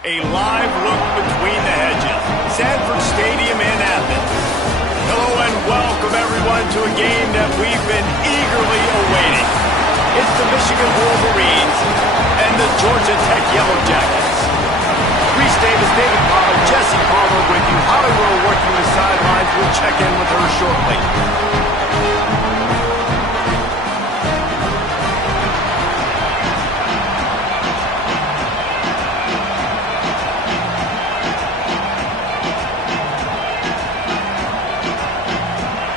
A live look between the hedges. Sanford Stadium in Athens. Hello and welcome everyone to a game that we've been eagerly awaiting. It's the Michigan Wolverines and the Georgia Tech Yellow Jackets. Reese Davis, David Palmer, Jesse Palmer with you. Holly Rowe working the sidelines. We'll check in with her shortly.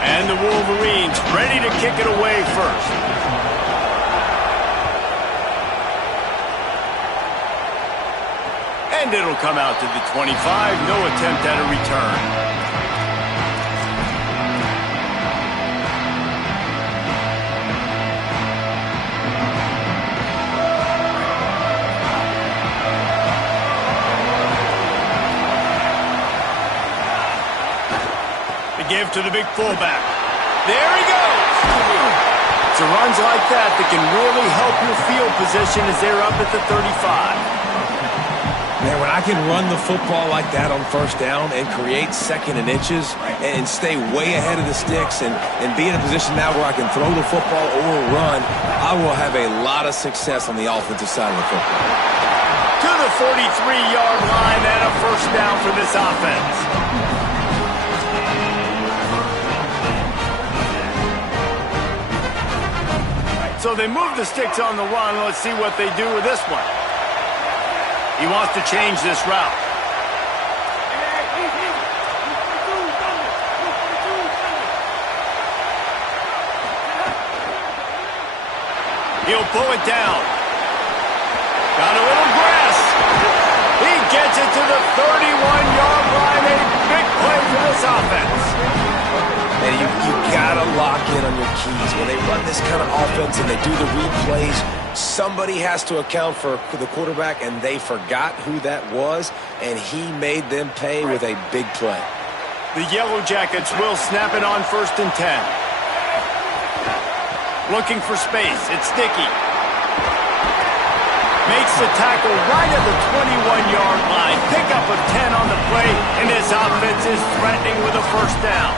And the Wolverines ready to kick it away first. And it'll come out to the 25. No attempt at a return. The give to the big fullback. There he goes. It's a runs like that can really help your field position as they're up at the 35. Man, when I can run the football like that on first down and create second and inches and stay way ahead of the sticks and be in a position now where I can throw the football or run, I will have a lot of success on the offensive side of the football. To the 43-yard line and a first down for this offense. So they move the sticks on the run. Let's see what they do with this one. He wants to change this route. He'll pull it down. Got a little grass. He gets it to the 31-yard line. A big play for this offense. And you gotta lock in on your keys. When they run this kind of offense and they do the replays, somebody has to account for the quarterback, and they forgot who that was, and he made them pay with a big play. The Yellow Jackets will snap it on 1st and 10. Looking for space. It's Sticky. Makes the tackle right at the 21-yard line. Pickup of 10 on the play, and this offense is threatening with a first down.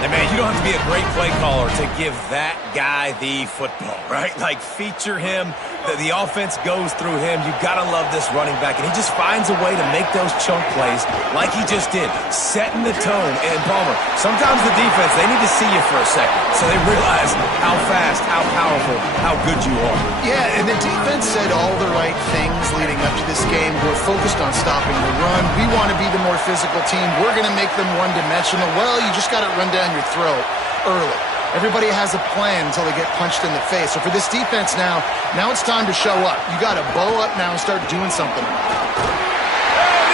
And man, you don't have to be a great play caller to give that guy the football, right? Like, feature him. The offense goes through him. You got to love this running back. And he just finds a way to make those chunk plays like he just did, setting the tone. And, Palmer, sometimes the defense, they need to see you for a second so they realize how fast, how powerful, how good you are. Yeah, and the defense said all the right things leading up to this game. We're focused on stopping the run. We want to be the more physical team. We're going to make them one-dimensional. Well, you just got to run down your throat early. Everybody has a plan until they get punched in the face. So for this defense now it's time to show up. You got to bow up now and start doing something. And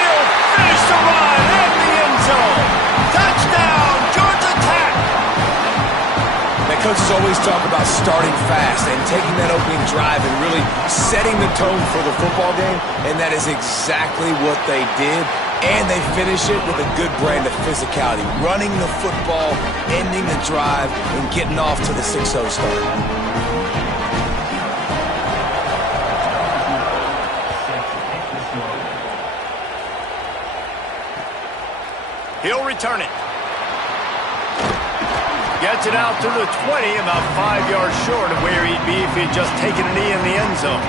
he'll finish the run at the end zone. Touchdown, Georgia Tech. That coaches always talk about starting fast and taking that opening drive and really setting the tone for the football game, and that is exactly what they did. And they finish it with a good brand of physicality, running the football, ending the drive, and getting off to the 6-0 start. He'll return it. Gets it out to the 20, about 5 yards short of where he'd be if he'd just taken a knee in the end zone.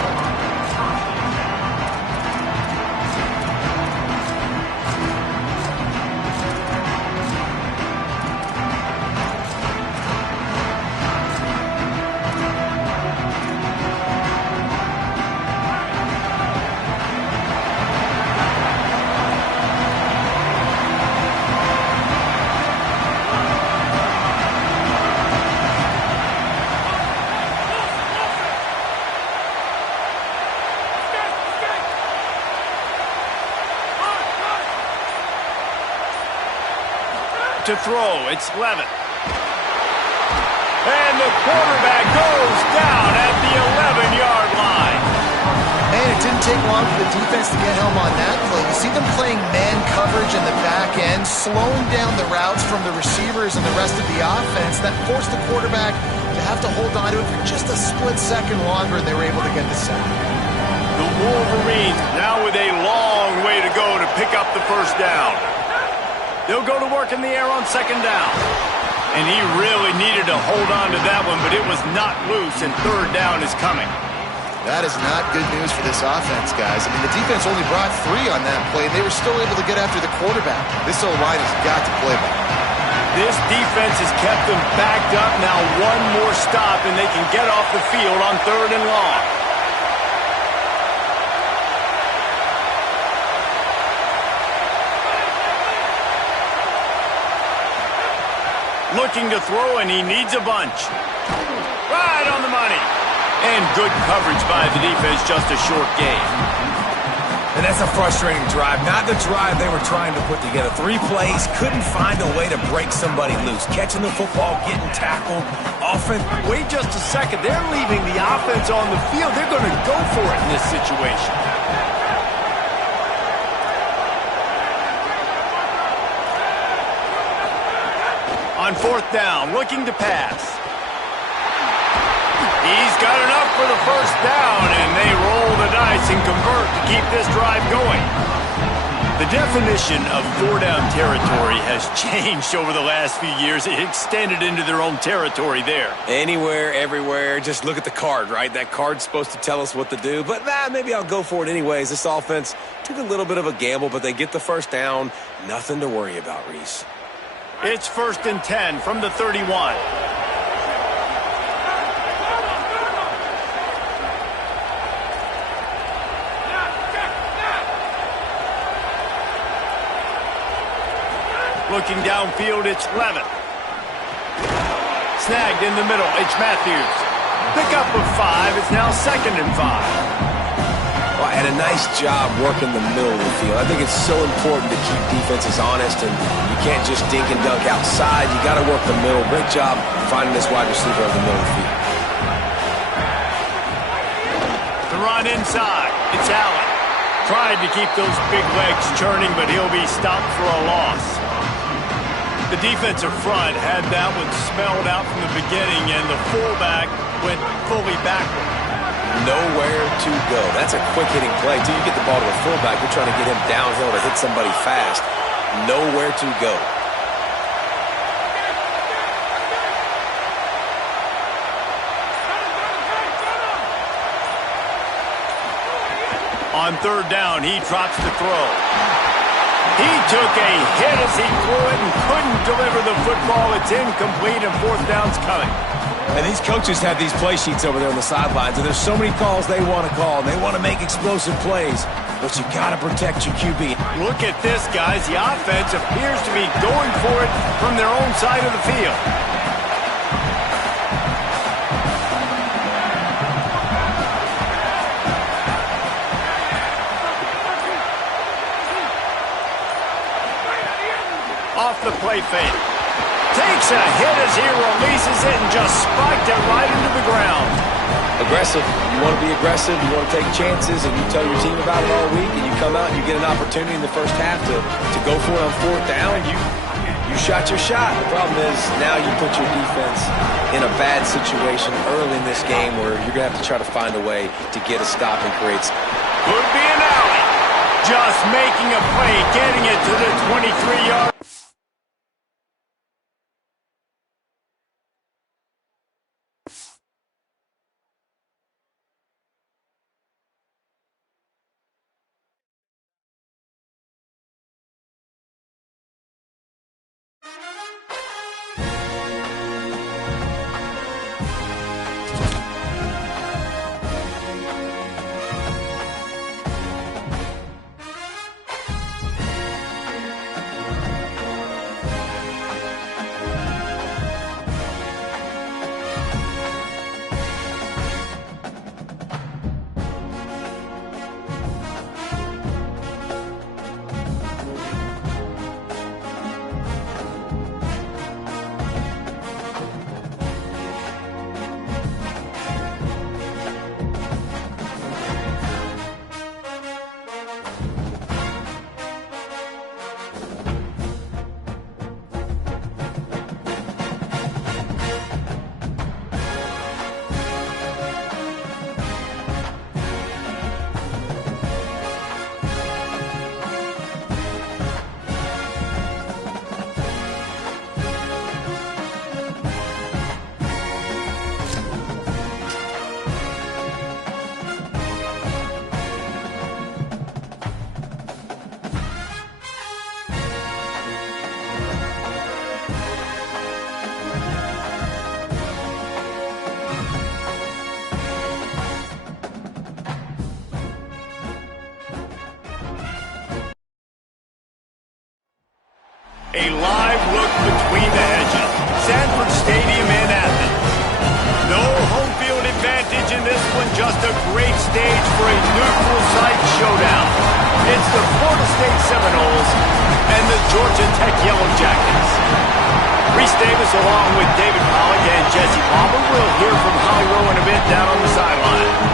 To throw, it's Levitt. And the quarterback goes down at the 11-yard line. Man, it didn't take long for the defense to get home on that play. You see them playing man coverage in the back end, slowing down the routes from the receivers and the rest of the offense. That forced the quarterback to have to hold on to it for just a split second longer, and they were able to get the sack. The Wolverines now with a long way to go to pick up the first down. They'll go to work in the air on second down. And he really needed to hold on to that one, but it was not loose, and third down is coming. That is not good news for this offense, guys. I mean, the defense only brought 3 on that play, and they were still able to get after the quarterback. This O-line has got to play better. This defense has kept them backed up. Now one more stop, and they can get off the field on third and long. Looking to throw, and he needs a bunch. Right on the money. And good coverage by the defense, just a short gain. And that's a frustrating drive. Not the drive they were trying to put together. 3 plays, couldn't find a way to break somebody loose. Catching the football, getting tackled. Offense. Wait just a second. They're leaving the offense on the field. They're going to go for it in this situation. On fourth down, looking to pass. He's got enough for the first down, and they roll the dice and convert to keep this drive going. The definition of 4-down territory has changed over the last few years. It extended into their own territory there. Anywhere, everywhere, just look at the card, right? That card's supposed to tell us what to do, but maybe I'll go for it anyways. This offense took a little bit of a gamble, but they get the first down. Nothing to worry about, Reese. It's 1st and 10 from the 31. Looking downfield, it's Levin. Snagged in the middle, it's Matthews. Pickup of 5, it's now 2nd and 5. Well, and a nice job working the middle of the field. I think it's so important to keep defenses honest, and you can't just dink and dunk outside. You got to work the middle. Great job finding this wide receiver over the middle of the field. The run inside, it's Allen. Tried to keep those big legs churning, but he'll be stopped for a loss. The defensive front had that one smelled out from the beginning, and the fullback went fully backward. Nowhere to go. That's a quick-hitting play. Till you get the ball to the fullback, you're trying to get him downhill to hit somebody fast. Nowhere to go. On third down, he drops the throw. He took a hit as he threw it and couldn't deliver the football. It's incomplete, and fourth down's coming. And these coaches have these play sheets over there on the sidelines, and there's so many calls they want to call, and they want to make explosive plays, but you got to protect your QB. Look at this, guys. The offense appears to be going for it from their own side of the field. Off the play fake. Takes a hit as he releases it and just spiked it right into the ground. Aggressive. You want to be aggressive. You want to take chances, and you tell your team about it all week, and you come out and you get an opportunity in the first half to go for it on fourth down. You shot your shot. The problem is now you put your defense in a bad situation early in this game where you're going to have to try to find a way to get a stop and create. Could be an alley. Just making a play, getting it to the 23-yard. A live look between the hedges. Sanford Stadium in Athens. No home field advantage in this one, just a great stage for a neutral site showdown. It's the Florida State Seminoles and the Georgia Tech Yellow Jackets. Reese Davis along with David Pollack and Jesse Palmer. We'll hear from Holly Rowe in a bit down on the sideline.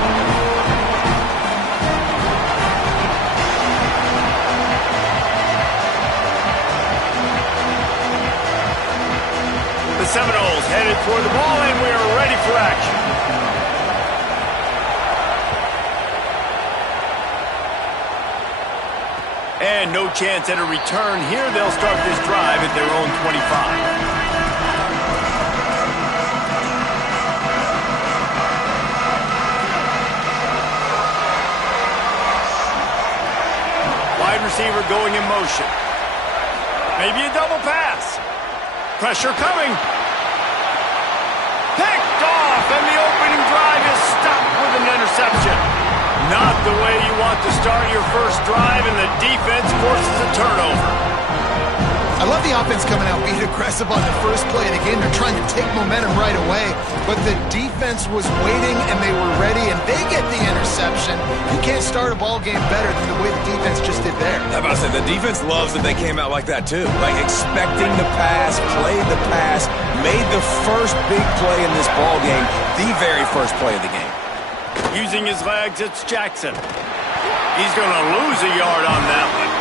The Seminoles headed for the ball, and we are ready for action. And no chance at a return here. They'll start this drive at their own 25. Wide receiver going in motion. Maybe a double pass. Pressure coming. Picked off, and the opening drive is stopped with an interception. Not the way you want to start your first drive, and the defense forces a turnover. I love the offense coming out being aggressive on the first play of the game. They're trying to take momentum right away, but the defense was waiting, and they were ready, and they get the interception. You can't start a ball game better than the way the defense just did there. I'm about to say, the defense loves that they came out like that, too. Like, expecting the pass, played the pass, made the first big play in this ball game, the very first play of the game. Using his legs, it's Jackson. He's going to lose a yard on that one.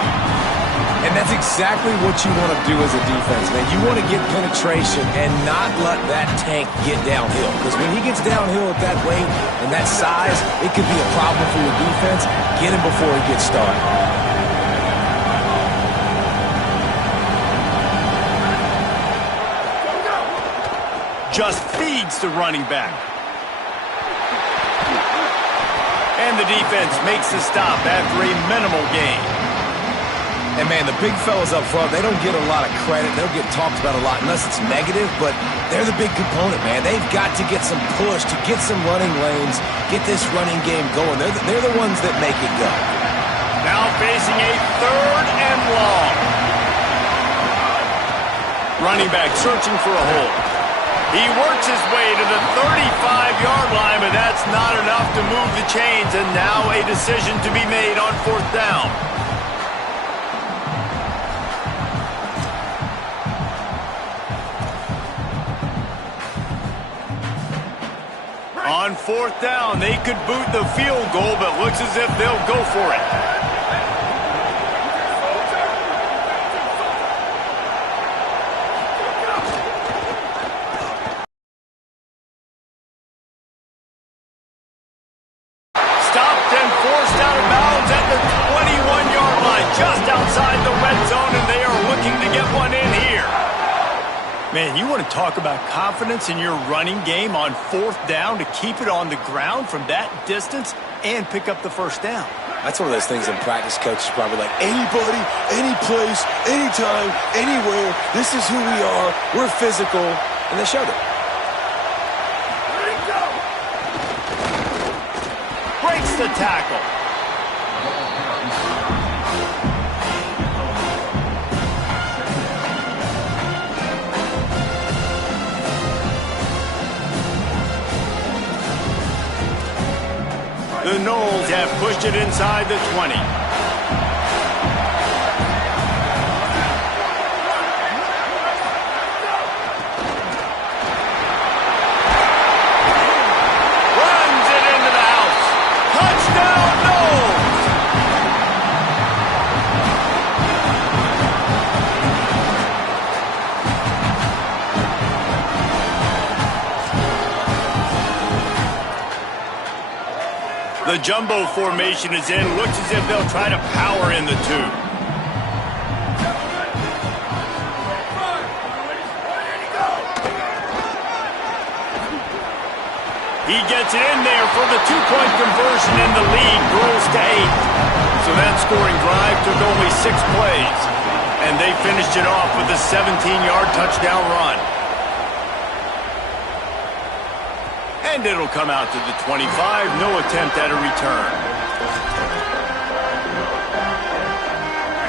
And that's exactly what you want to do as a defense, man. You want to get penetration and not let that tank get downhill. Because when he gets downhill at that weight and that size, it could be a problem for your defense. Get him before he gets started. Just feeds the running back. And the defense makes the stop after a minimal gain. And, man, the big fellas up front, they don't get a lot of credit. They don't get talked about a lot unless it's negative, but they're the big component, man. They've got to get some push, to get some running lanes, get this running game going. They're the ones that make it go. Now facing a 3rd and long. Running back searching for a hole. He works his way to the 35-yard line, but that's not enough to move the chains, and now a decision to be made on 4th down. On 4th down, they could boot the field goal, but looks as if they'll go for it. Stopped and forced out of bounds at the 21-yard line, just outside the red zone, and they are looking to get one in here. Man, you want to talk about confidence in your running game on 4th down to keep it on the ground from that distance and pick up the first down. That's one of those things in practice, coaches probably like, anybody, any place, anytime, anywhere, this is who we are, we're physical, and they showed it. Breaks the tackle. The Noles have pushed it inside the 20. Runs it into the house. Touchdown, Noles! The jumbo formation is in. Looks as if they'll try to power in the 2. He gets it in there for the 2-point conversion, and the lead grows to 8. So that scoring drive took only 6 plays, and they finished it off with a 17-yard touchdown run. And it'll come out to the 25. No attempt at a return.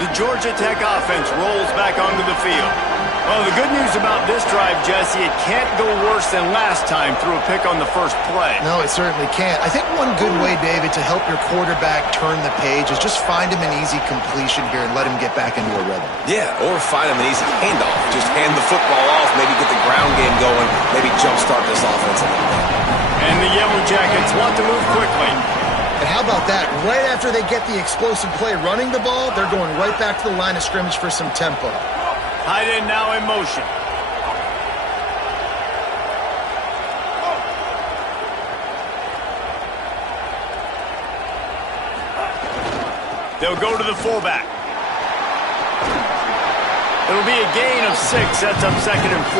The Georgia Tech offense rolls back onto the field. Well, the good news about this drive, Jesse, it can't go worse than last time through a pick on the first play. No, it certainly can't. I think one good way, David, to help your quarterback turn the page is just find him an easy completion here and let him get back into a rhythm. Yeah, or find him an easy handoff. Just hand the football off, maybe get the ground game going, maybe jumpstart this offense a little bit. And the Yellow Jackets want to move quickly. And how about that? Right after they get the explosive play running the ball, they're going right back to the line of scrimmage for some tempo. Tight end now in motion. They'll go to the fullback. It'll be a gain of 6. That's up 2nd and 4.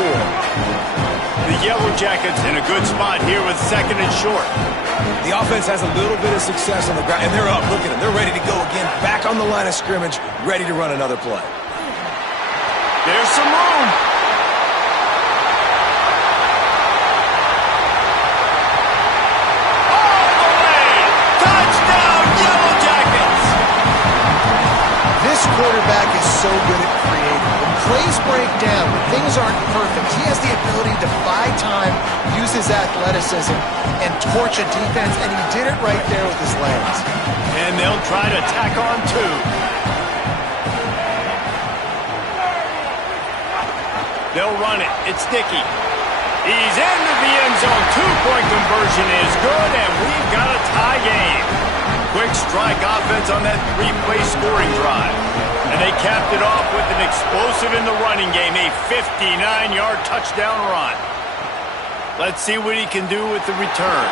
The Yellow Jackets in a good spot here with 2nd and short. The offense has a little bit of success on the ground, and they're up. Look at them. They're ready to go again. Back on the line of scrimmage, ready to run another play. There's some room. All the way. Touchdown, Yellow Jackets. This quarterback is so good at creating. When plays break down, when things aren't perfect, he has the ability to buy time, use his athleticism, and torch a defense, and he did it right there with his legs. And they'll try to tack on 2. They'll run it. It's Dickey. He's into the end zone. 2-point conversion is good, and we've got a tie game. Quick strike offense on that 3-play scoring drive. And they capped it off with an explosive in the running game, a 59-yard touchdown run. Let's see what he can do with the return.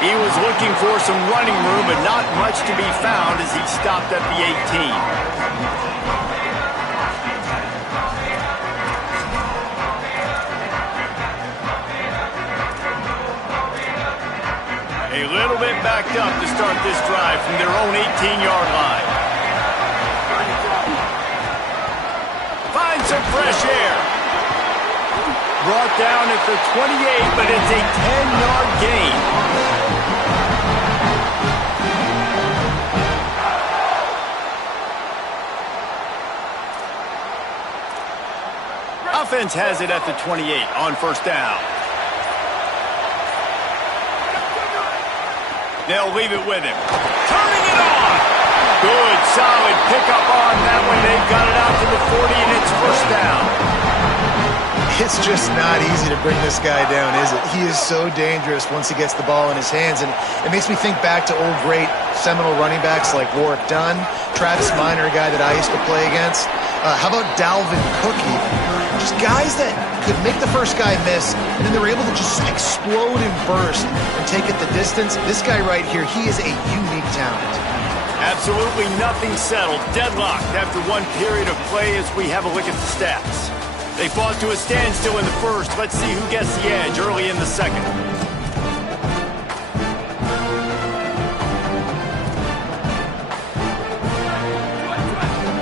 He was looking for some running room, but not much to be found as he stopped at the 18. A little bit backed up to start this drive from their own 18-yard line. Find some fresh air. Brought down at the 28, but it's a 10-yard gain. Offense has it at the 28 on first down. They'll leave it with him. Turning it on. Good, solid pickup on that one. They've got it out to the 40, and it's first down. It's just not easy to bring this guy down, is it? He is so dangerous once he gets the ball in his hands, and it makes me think back to old great Seminole running backs like Warwick Dunn, Travis Minor, a guy that I used to play against. How about Dalvin Cook even? Just guys that could make the first guy miss, and then they were able to just explode and burst and take it the distance. This guy right here, he is a unique talent. Absolutely nothing settled. Deadlocked after one period of play as we have a look at the stats. They fought to a standstill in the first. Let's see who gets the edge early in the second.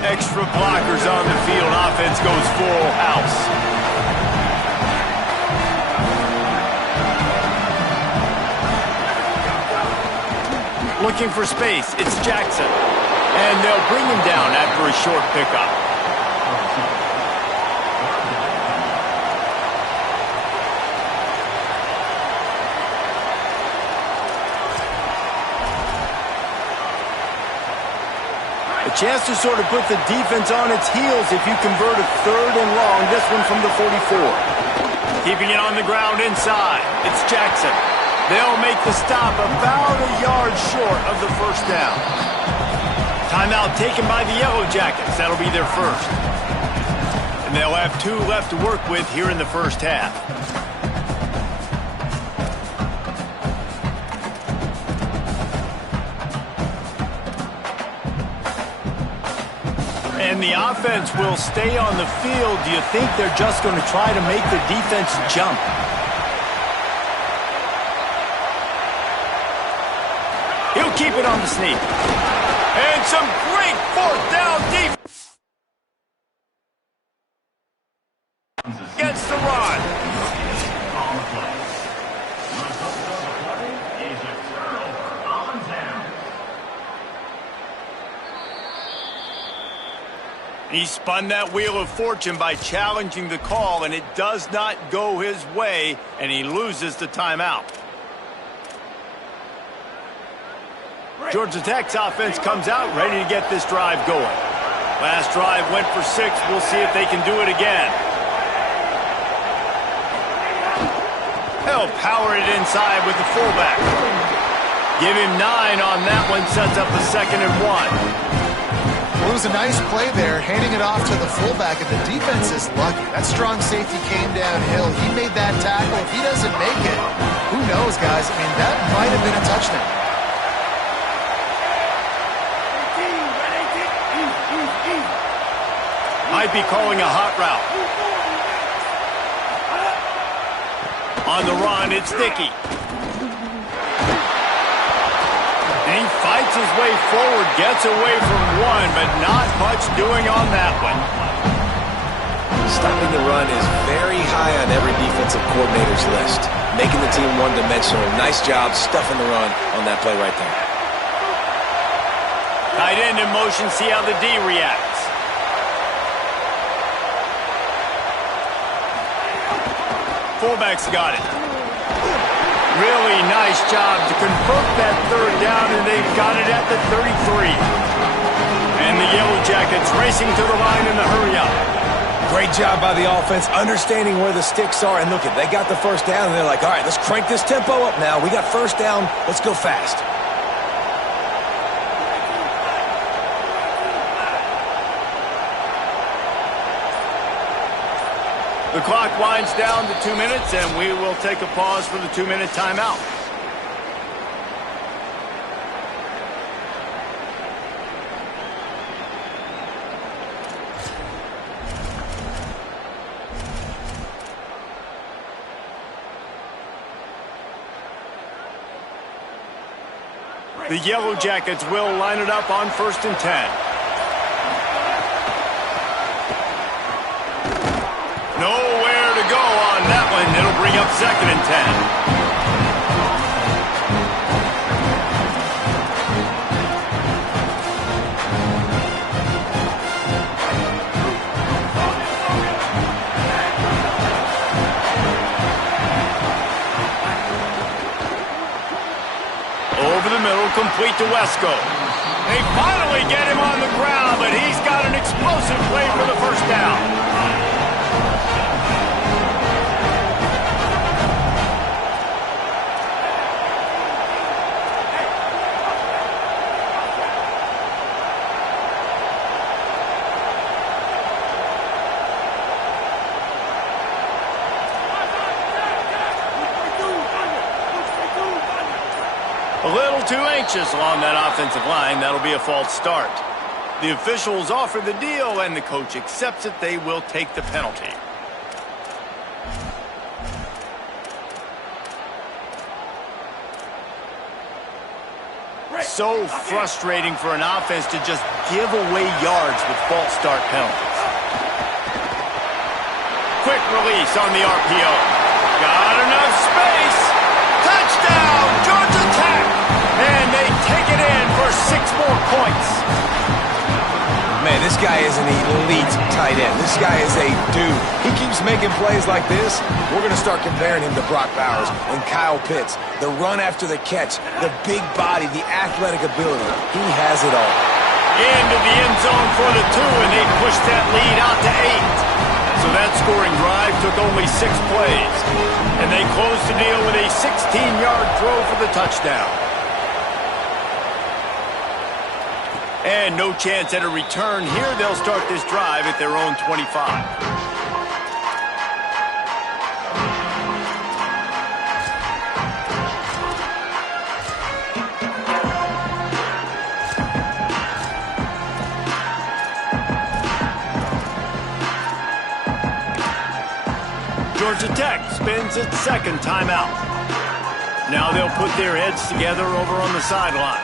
Extra blockers on the field. Offense goes full house. Looking for space. It's Jackson. And they'll bring him down after a short pickup. A chance to sort of put the defense on its heels if you convert a 3rd and long. This one from the 44. Keeping it on the ground inside. It's Jackson. They'll make the stop about a yard short of the first down. Timeout taken by the Yellow Jackets. That'll be their first. And they'll have 2 left to work with here in the first half. And the offense will stay on the field. Do you think they're just going to try to make the defense jump? He'll keep it on the sneak. And some great 4th down defense. Gets the run. He spun that wheel of fortune by challenging the call, and it does not go his way, and he loses the timeout. Georgia Tech's offense comes out ready to get this drive going. Last drive went for 6. We'll see if they can do it again. They'll power it inside with the fullback. Give him 9 on that one, sets up a 2nd and 1. Well, it was a nice play there, handing it off to the fullback, and the defense is lucky. That strong safety came downhill. He made that tackle. If he doesn't make it, who knows, guys? I mean, that might have been a touchdown. Might be calling a hot route. On the run, it's Dickey. And he fights his way forward, gets away from 1, but not much doing on that one. Stopping the run is very high on every defensive coordinator's list. Making the team one-dimensional. Nice job stuffing the run on that play right there. Tight end in motion, see how the D reacts. Fullback's got it. Really nice job to convert that 3rd down, and they've got it at the 33. And the Yellow Jackets racing to the line in the hurry-up. Great job by the offense, understanding where the sticks are. And look, they got the 1st down, and they're like, all right, let's crank this tempo up now. We got 1st down. Let's go fast. The clock winds down to 2 minutes, and we will take a pause for the 2-minute timeout. The Yellow Jackets will line it up on 1st and 10. Nowhere to go on that one. It'll bring up 2nd and 10. Over the middle, complete to Wesco. They finally get him on the ground, but he's got an explosive play for the 1st down. A little too anxious along that offensive line. That'll be a false start. The officials offer the deal, and the coach accepts it. They will take the penalty. So frustrating for an offense to just give away yards with false start penalties. Quick release on the RPO. Got enough space. Touchdown, Georgia Tech! And they take it in for 6 more points. Man, this guy is an elite tight end. This guy is a dude. He keeps making plays like this. We're going to start comparing him to Brock Bowers and Kyle Pitts. The run after the catch, the big body, the athletic ability. He has it all. Into the end zone for the 2, and they push that lead out to 8. So that scoring drive took only 6 plays. And they closed the deal with a 16-yard throw for the touchdown. And no chance at a return here. They'll start this drive at their own 25. Georgia Tech spins its 2nd timeout. Now they'll put their heads together over on the sideline.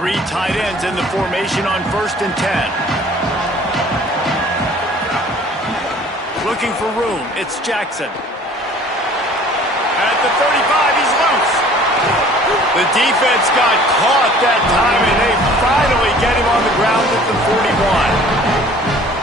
Three tight ends in the formation on 1st and 10. Looking for room, it's Jackson. At the 35, he's The defense got caught that time, and they finally get him on the ground at the 41.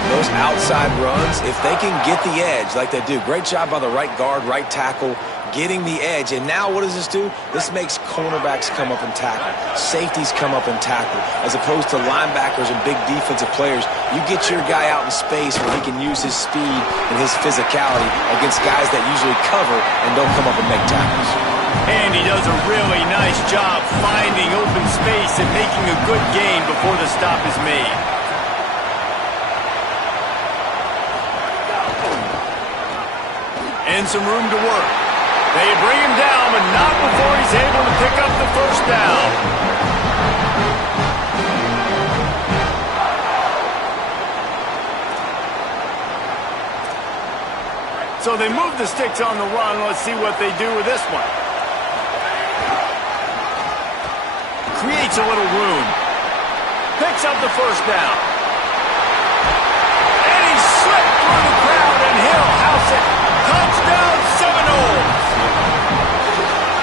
Those outside runs, if they can get the edge like they do, great job by the right guard, right tackle, getting the edge. And now what does this do? This makes cornerbacks come up and tackle. Safeties come up and tackle. As opposed to linebackers and big defensive players, you get your guy out in space where he can use his speed and his physicality against guys that usually cover and don't come up and make tackles. And he does a really nice job finding open space and making a good gain before the stop is made. And some room to work. They bring him down, but not before he's able to pick up the first down. So they move the sticks on the run. Let's see what they do with this one. Creates a little room. Picks up the first down. And he slipped through the crowd, and he'll house it. Touchdown, Seminoles!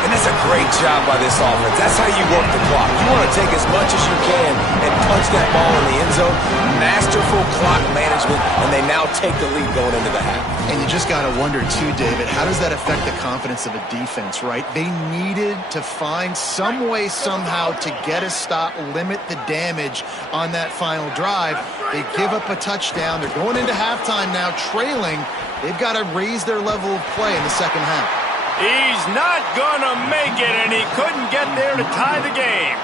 And that's a great job by this offense. That's how you work the clock. You want to take as much as you can and punch that ball in the end zone. Masterful clock management, and they now take the lead going into the half. And you just got to wonder, too, David, how does that affect the confidence of a defense, right? They needed to find some way, somehow, to get a stop, limit the damage on that final drive. They give up a touchdown. They're going into halftime now, trailing. They've got to raise their level of play in the second half. He's not going to make it, and he couldn't get there to tie the game.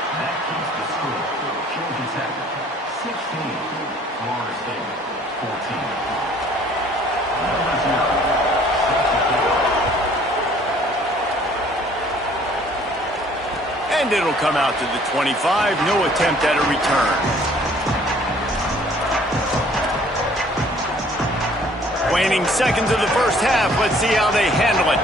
And it'll come out to the 25. No attempt at a return. Waning seconds of the first half. Let's see how they handle it.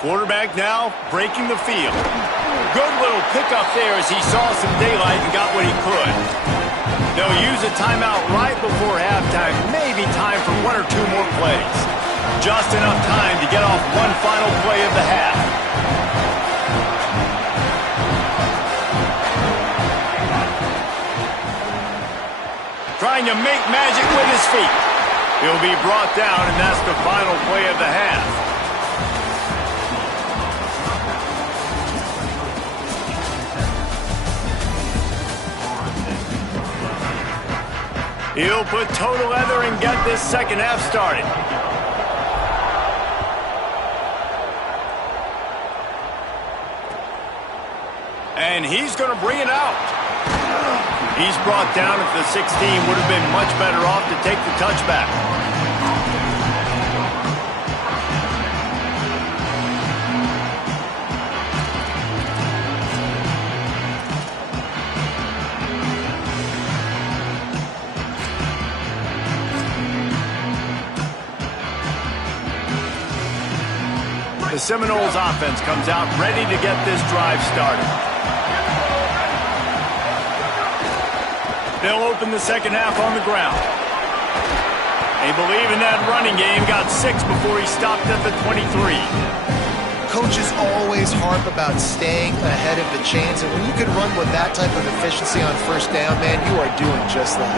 Quarterback now breaking the field. Good little pickup there as he saw some daylight and got what he could. They'll use a timeout right before halftime. Maybe time for one or two more plays. Just enough time to get off one final play of the half. Trying to make magic with his feet. He'll be brought down, and that's the final play of the half. He'll put total leather and get this second half started. And he's going to bring it out. He's brought down at the 16. Would have been much better off to take the touchback. The Seminoles offense comes out ready to get this drive started. They'll open the second half on the ground. They believe in that running game. Got 6 before he stopped at the 23. Coaches always harp about staying ahead of the chains, and when you can run with that type of efficiency on first down, man, you are doing just that.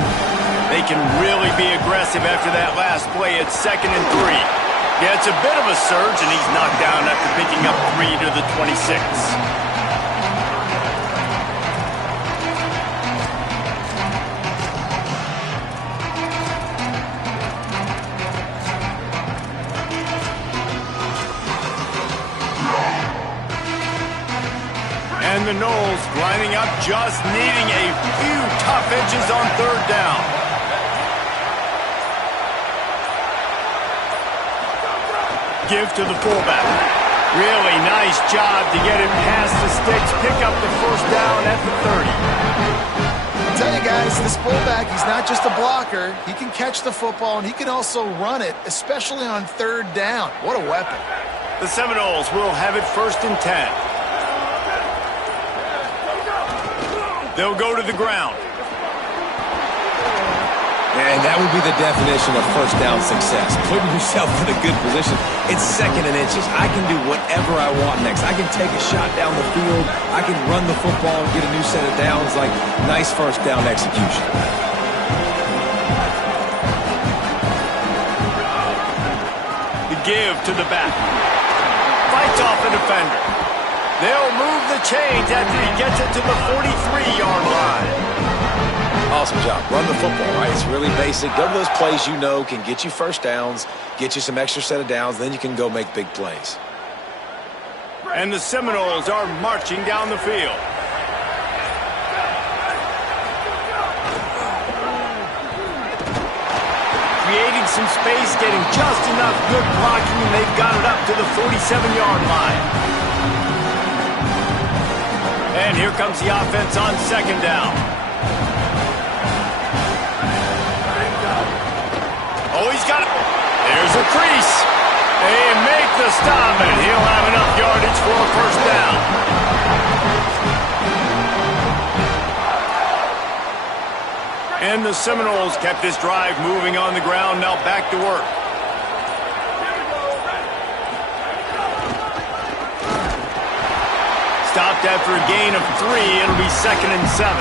They can really be aggressive after that last play at 2nd and 3. Yeah, it's a bit of a surge, and he's knocked down after picking up 3 to the 26. And the Noles lining up, just needing a few tough edges on 3rd down. Give to the fullback. Really nice job to get him past the sticks, pick up the first down at the 30. I'll tell you guys, this fullback, he's not just a blocker. He can catch the football, and he can also run it, especially on 3rd down. What a weapon. The Seminoles will have it 1st and 10. They'll go to the ground. And that would be the definition of first down success. Putting yourself in a good position. It's 2nd and inches. I can do whatever I want next. I can take a shot down the field. I can run the football and get a new set of downs. Like, nice first down execution. The give to the back. Fights off the defender. They'll move the chains after he gets it to the 43-yard line. Awesome job. Run the football, right? It's really basic. Go to those plays you know can get you first downs, get you some extra set of downs, then you can go make big plays. And the Seminoles are marching down the field. Creating some space, getting just enough good blocking, and they've got it up to the 47-yard line. And here comes the offense on 2nd down. Oh, he's got it. There's a crease. They make the stop, and he'll have enough yardage for a first down. And the Seminoles kept this drive moving on the ground. Now back to work. Stopped after a gain of 3. It'll be 2nd and 7.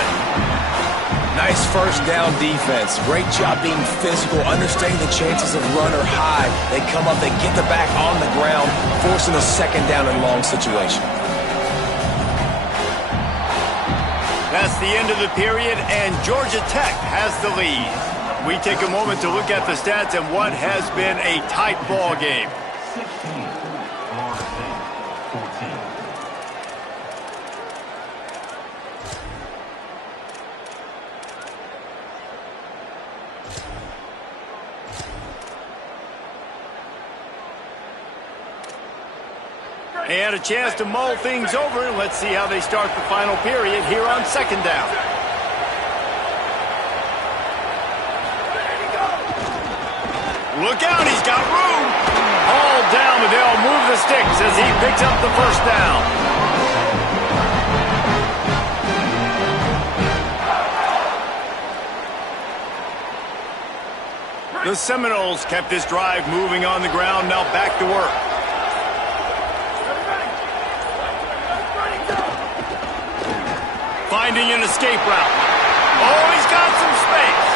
Nice first down defense. Great job being physical, understanding the chances of run are high. They come up, they get the back on the ground, forcing a 2nd down and long situation. That's the end of the period, and Georgia Tech has the lead. We take a moment to look at the stats and what has been a tight ball game. 16, Oregon 14. And a chance to mull things over. Let's see how they start the final period here on 2nd down. Look out, he's got room. All down, but they'll move the sticks as he picks up the first down. The Seminoles kept this drive moving on the ground. Now back to work. Finding an escape route. Oh, he's got some space.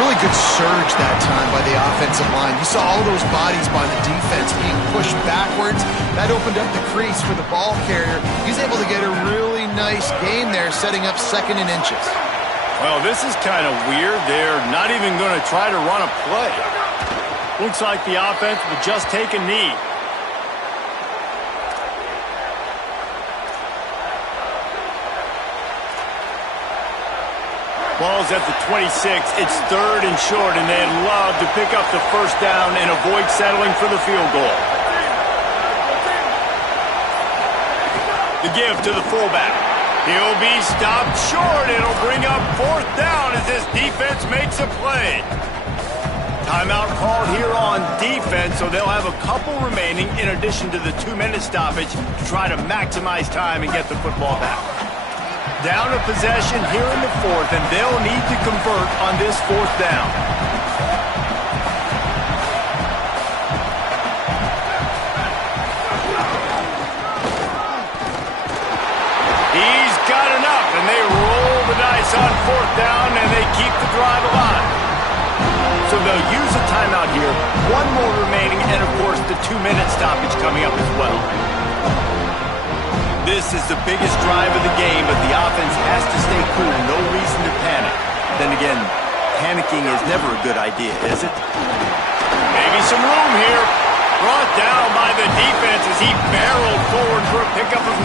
Really good surge that time by the offensive line. You saw all those bodies by the defense being pushed backwards. That opened up the crease for the ball carrier. He's able to get a really nice gain there, setting up 2nd and inches. Well, this is kind of weird. They're not even going to try to run a play. Looks like the offense will just take a knee. Ball's at the 26. It's 3rd and short, and they'd love to pick up the first down and avoid settling for the field goal. The give to the fullback. He'll be stopped short. It'll bring up 4th down as this defense makes a play. Timeout called here on defense, so they'll have a couple remaining in addition to the 2-minute stoppage to try to maximize time and get the football back. Down a possession here in the 4th, and they'll need to convert on this 4th down. He's got enough, and they roll the dice on 4th down, and they keep the drive alive. So they'll use a timeout here. One more remaining, and of course the 2-minute stoppage coming up as well. This is the biggest drive of the game, but the offense has to stay cool. No reason to panic. Then again, panicking is never a good idea, is it? Maybe some room here. Brought down by the defense as he barreled forward for a pickup of 9.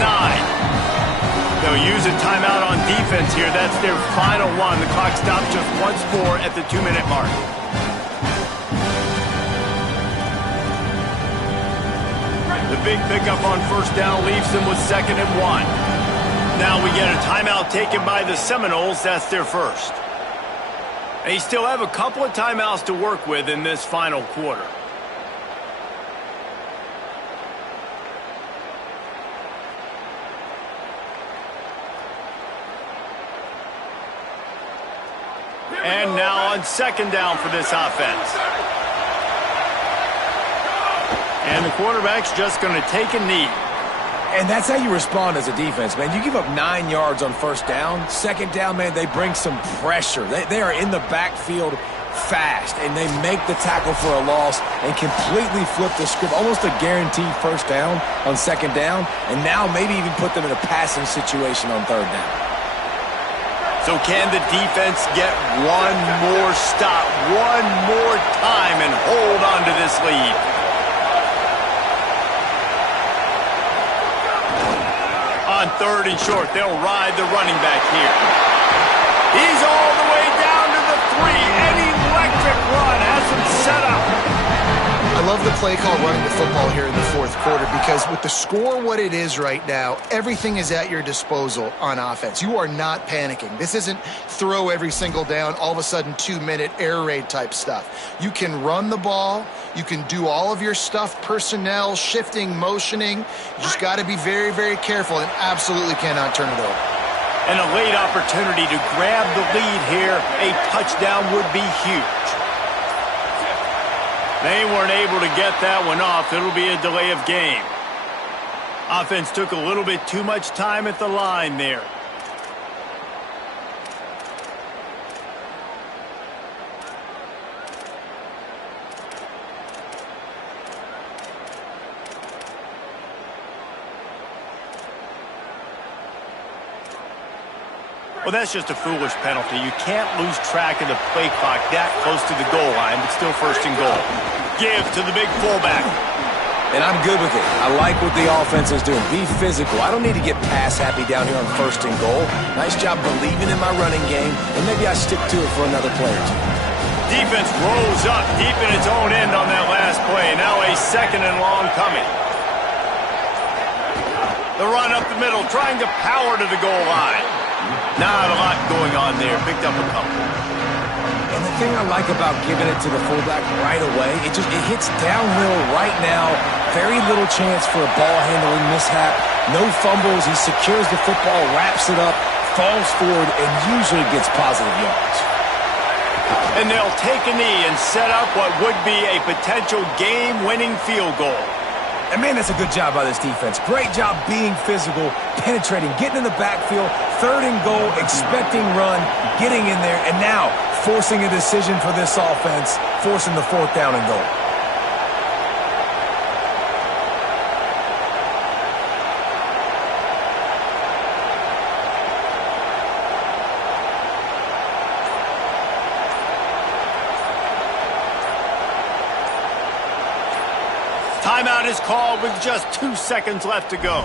They'll use a timeout on defense here. That's their final one. The clock stops just once more at the 2-minute mark. The big pickup on first down leaves them with 2nd and 1. Now we get a timeout taken by the Seminoles. That's their first. They still have a couple of timeouts to work with in this final quarter. And now on second down for this offense. And the quarterback's just going to take a knee. And that's how you respond as a defense, man. You give up 9 yards on first down. Second down, man, they bring some pressure. They are in the backfield fast, and they make the tackle for a loss and completely flip the script. Almost a guaranteed first down on second down, and now maybe even put them in a passing situation on third down. So can the defense get one more stop, one more time, and hold on to this lead? On third and short, they'll ride the running back here. He's all the way down to the 3. An electric run has him set up. I love the play call running the football here in the fourth quarter because with the score what it is right now, everything is at your disposal on offense. You are not panicking. This isn't throw every single down, all of a sudden 2-minute air raid type stuff. You can run the ball. You can do all of your stuff, personnel, shifting, motioning. You just got to be very, very careful and absolutely cannot turn it over. And a late opportunity to grab the lead here. A touchdown would be huge. They weren't able to get that one off. It'll be a delay of game. Offense took a little bit too much time at the line there. Well, that's just a foolish penalty. You can't lose track of the play clock that close to the goal line, but still first and goal. Give to the big fullback. And I'm good with it. I like what the offense is doing. Be physical. I don't need to get pass happy down here on first and goal. Nice job believing in my running game, and maybe I stick to it for another play or two. Defense rolls up deep in its own end on that last play. Now a second and long coming. The run up the middle, trying to power to the goal line. Not a lot going on there. Picked up a couple. And the thing I like about giving it to the fullback right away, it hits downhill right now. Very little chance for a ball handling mishap. No fumbles. He secures the football, wraps it up, falls forward, and usually gets positive yards. And they'll take a knee and set up what would be a potential game-winning field goal. And, man, that's a good job by this defense. Great job being physical, penetrating, getting in the backfield, third and goal, expecting run, getting in there, and now forcing a decision for this offense, forcing the fourth down and goal. Timeout is called with just 2 seconds left to go.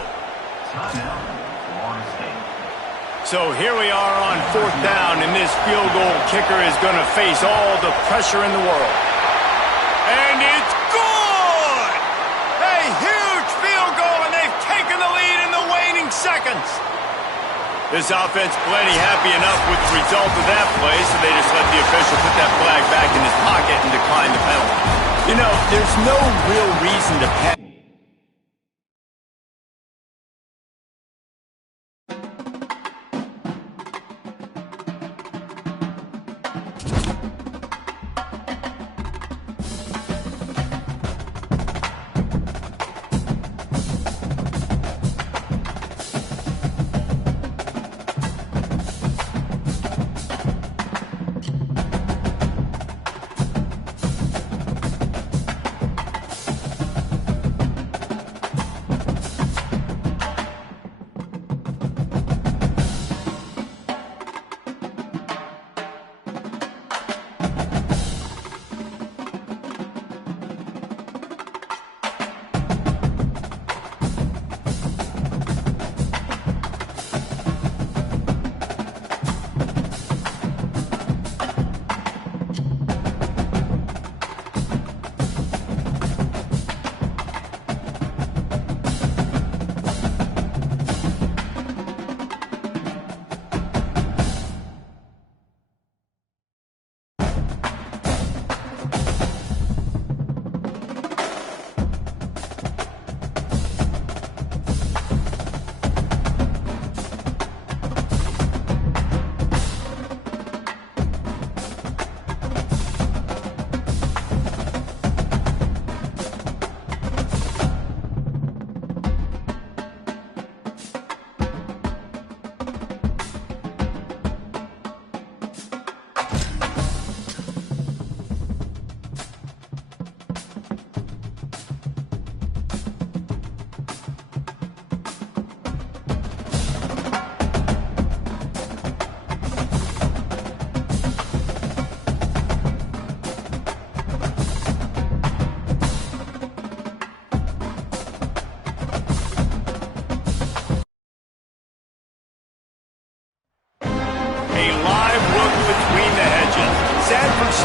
Timeout, Florida State. So here we are on fourth down, and this field goal kicker is going to face all the pressure in the world. And it's good! A huge field goal, and they've taken the lead in the waning seconds. This offense plenty happy enough with the result of that play, so they just let the official put that flag back in his pocket and decline the penalty. You know, there's no real reason to panic.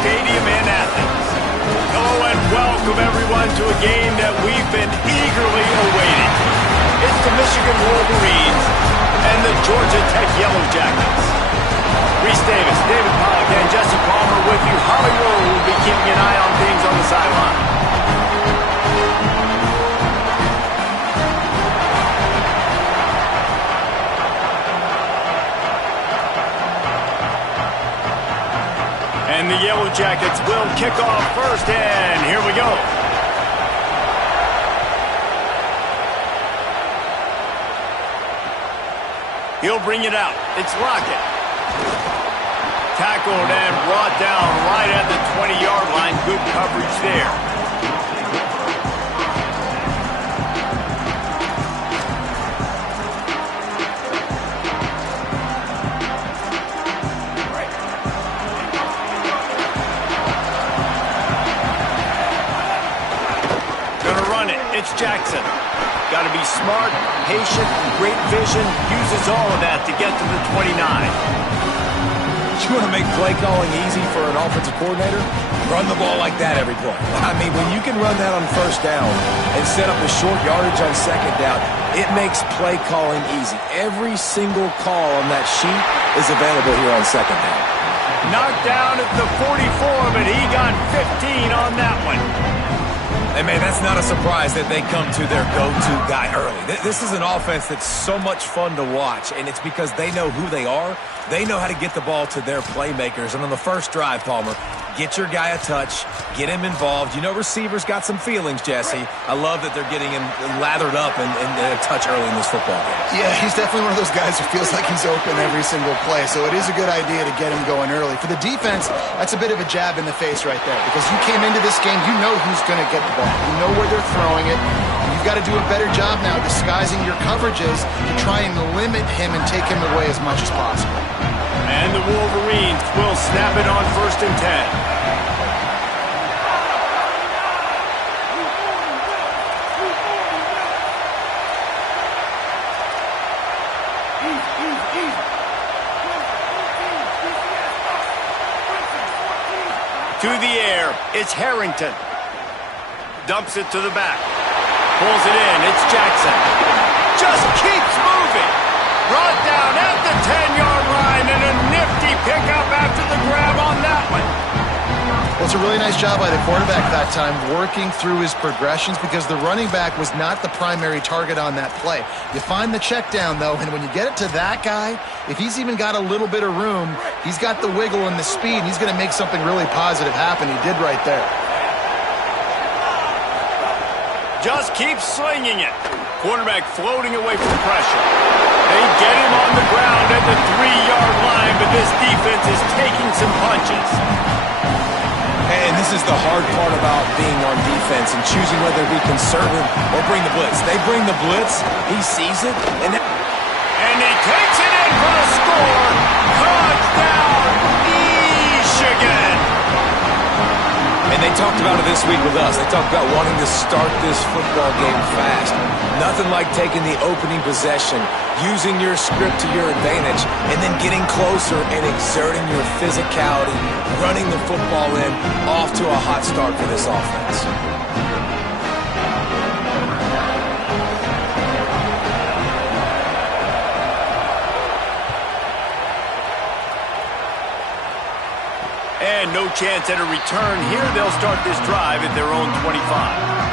Stadium in Athens. Hello and welcome everyone to a game that we've been eagerly awaiting. It's the Michigan Wolverines and the Georgia Tech Yellow Jackets. Reese Davis, David Pollack, and Jesse Palmer with you. Holly Rowe will be keeping an eye on things on the sideline. And the Yellow Jackets will kick off first, and here we go. He'll bring it out. It's Lockett. Tackled and brought down right at the 20-yard line. Good coverage there. It's Jackson. Got to be smart, patient, great vision. Uses all of that to get to the 29. You want to make play calling easy for an offensive coordinator? Run the ball like that every play. I mean, when you can run that on first down and set up a short yardage on second down, it makes play calling easy. Every single call on that sheet is available here on second down. Knocked down at the 44, but he got 15 on that one. And, man, that's not a surprise that they come to their go-to guy early. This is an offense that's so much fun to watch, and it's because they know who they are. They know how to get the ball to their playmakers. And on the first drive, Palmer, get your guy a touch, get him involved. You know receivers got some feelings, Jesse. I love that they're getting him lathered up and a touch early in this football game. Yeah, he's definitely one of those guys who feels like he's open every single play, so it is a good idea to get him going early. For the defense, that's a bit of a jab in the face right there, because you came into this game, you know who's going to get the ball. You know where they're throwing it. You've got to do a better job now disguising your coverages to try and limit him and take him away as much as possible. And the Wolverines will snap it on 1st and 10. To the air, it's Harrington. Dumps it to the back. Pulls it in, it's Jackson. Just keeps moving. Brought down at the 10-yard line, and a nifty pickup after the grab on that one. Well, it's a really nice job by the quarterback that time, working through his progressions, because the running back was not the primary target on that play. You find the check down, though, and when you get it to that guy, if he's even got a little bit of room, he's got the wiggle and the speed, and he's going to make something really positive happen. He did right there. Just keeps slinging it. Quarterback floating away from pressure. They get him on the ground at the 3-yard line, but this defense is taking some punches. And this is the hard part about being on defense and choosing whether to be conservative or bring the blitz. They bring the blitz, he sees it, and he takes it in for the score. Touchdown, Michigan. And they talked about it this week with us. They talked about wanting to start this football game fast. Nothing like taking the opening possession, using your script to your advantage, and then getting closer and exerting your physicality, running the football in, off to a hot start for this offense. And no chance at a return here. They'll start this drive at their own 25.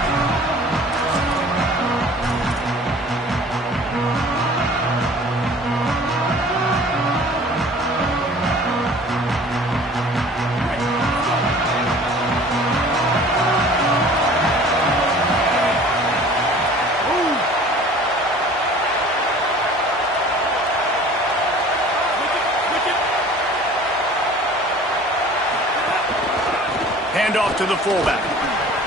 Handoff to the fullback.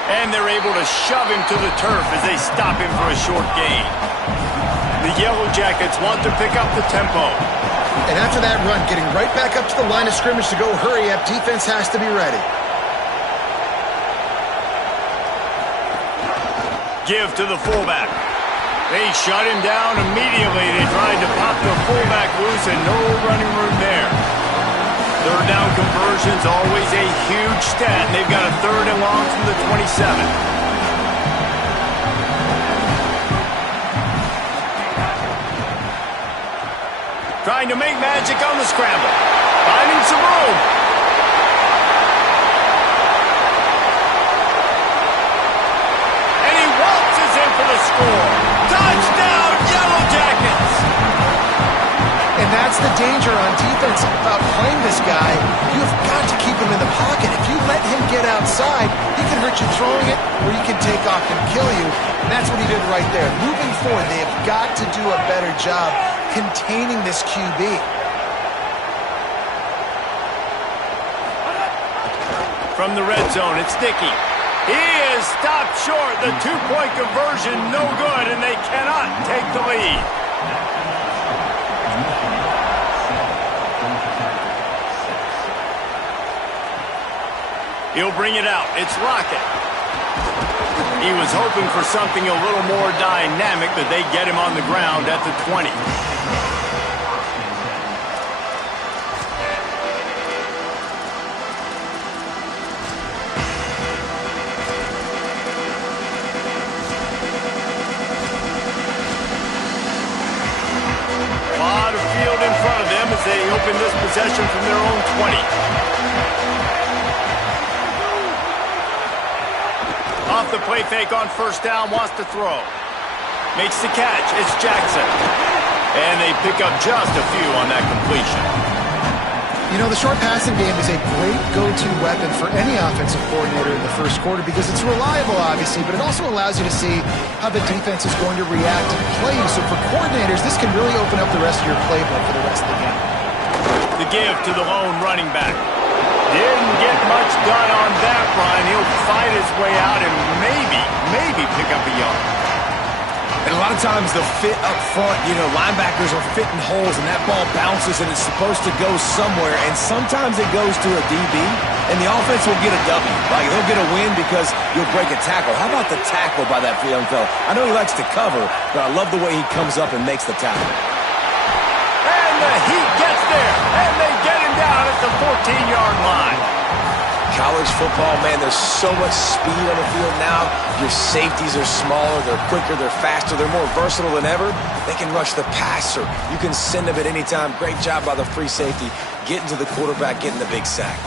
And they're able to shove him to the turf as they stop him for a short gain. The Yellow Jackets want to pick up the tempo. And after that run, getting right back up to the line of scrimmage to go hurry up, defense has to be ready. Give to the fullback. They shut him down immediately. They tried to pop the fullback loose and no running room there. Third down conversion's always a huge stat, and they've got a 3rd and long from the 27. Trying to make magic on the scramble. Finding some room. And he waltzes in for the score. Touchdown, Yellow Jackets! And that's the danger on defense about playing this guy. You've got to keep him in the pocket. If you let him get outside, he can hurt you throwing it, or he can take off and kill you. And that's what he did right there. Moving forward, they have got to do a better job containing this QB. From the red zone, it's Dickey. He is stopped short. The 2-point conversion, no good, and they cannot take the lead. He'll bring it out. It's Lockett. He was hoping for something a little more dynamic, but they get him on the ground at the 20. A lot of field in front of them as they open this possession from their own 20. Off the play fake on 1st down, wants to throw. Makes the catch, it's Jackson. And they pick up just a few on that completion. You know, the short passing game is a great go-to weapon for any offensive coordinator in the first quarter because it's reliable, obviously, but it also allows you to see how the defense is going to react and play you. So for coordinators, this can really open up the rest of your playbook for the rest of the game. The give to the lone running back. Didn't get much done on that run. He'll fight his way out and maybe pick up a yard. And a lot of times the fit up front, you know, linebackers are fitting holes and that ball bounces and it's supposed to go somewhere. And sometimes it goes to a DB and the offense will get a W. Like they'll get a win because you'll break a tackle. How about the tackle by that young fella? I know he likes to cover, but I love the way he comes up and makes the tackle. And the Heat gets there, and they get him down at the 14-yard line. College football, man, there's so much speed on the field now. Your safeties are smaller, they're quicker, they're faster, they're more versatile than ever. They can rush the passer. You can send them at any time. Great job by the free safety, getting to the quarterback, getting the big sack.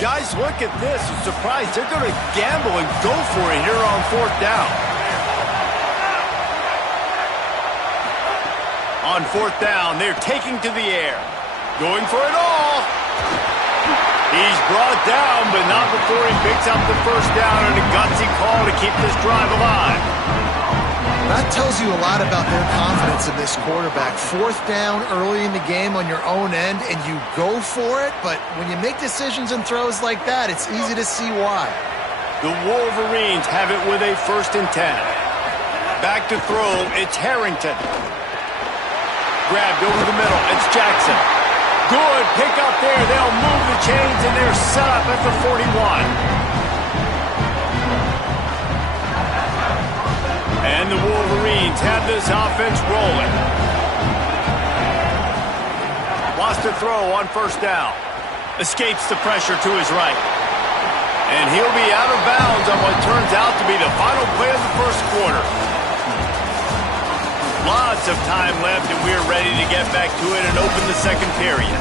Guys, look at this. I'm surprised they're going to gamble and go for it here on 4th down. On 4th down, they're taking to the air. Going for it all. He's brought down, but not before he picks up the 1st down and a gutsy call to keep this drive alive. That tells you a lot about their confidence in this quarterback. 4th down early in the game on your own end, and you go for it, but when you make decisions and throws like that, it's easy to see why. The Wolverines have it with a 1st and 10. Back to throw, it's Harrington. Grabbed over the middle, it's Jackson. Good pick up there. They'll move the chains, and they're set up at the 41. And the Wolverines have this offense rolling. Wants to throw on 1st down. Escapes the pressure to his right. And he'll be out of bounds on what turns out to be the final play of the 1st quarter. Lots of time left, and we're ready to get back to it and open the 2nd period.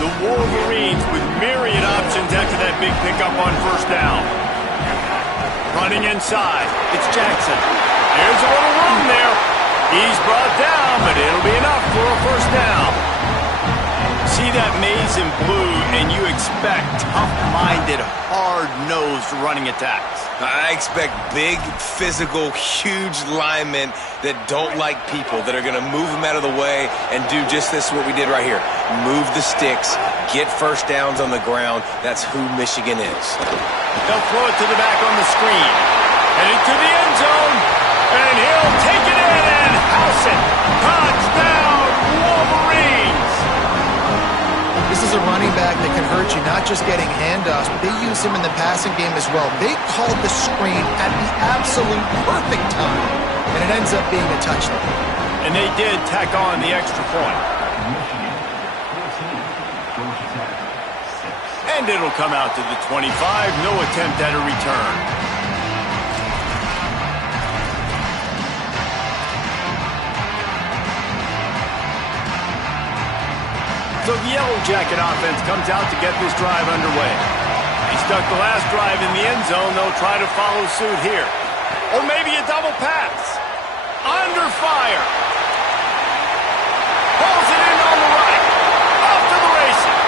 The Wolverines with myriad options after that big pickup on 1st down. Running inside, it's Jackson. There's a little room there. He's brought down, but it'll be enough for a 1st down. See that maze in blue, and you expect tough-minded, hard-nosed running attacks. I expect big, physical, huge linemen that don't like people, that are going to move them out of the way and do just this, what we did right here. Move the sticks, get 1st downs on the ground. That's who Michigan is. They'll throw it to the back on the screen. Heading to the end zone, and he'll take it in and house it. Touchdown, Wolverines! This is a running back that can hurt you, not just getting handoffs, but they use him in the passing game as well. They called the screen at the absolute perfect time, and it ends up being a touchdown. And they did tack on the extra point. Michigan 14, Georgia Tech 6. And it'll come out to the 25. No attempt at a return. So the Yellow Jacket offense comes out to get this drive underway. They stuck the last drive in the end zone. They'll try to follow suit here. Or maybe a double pass. Under fire. Pulls it in on the right. Off to the races.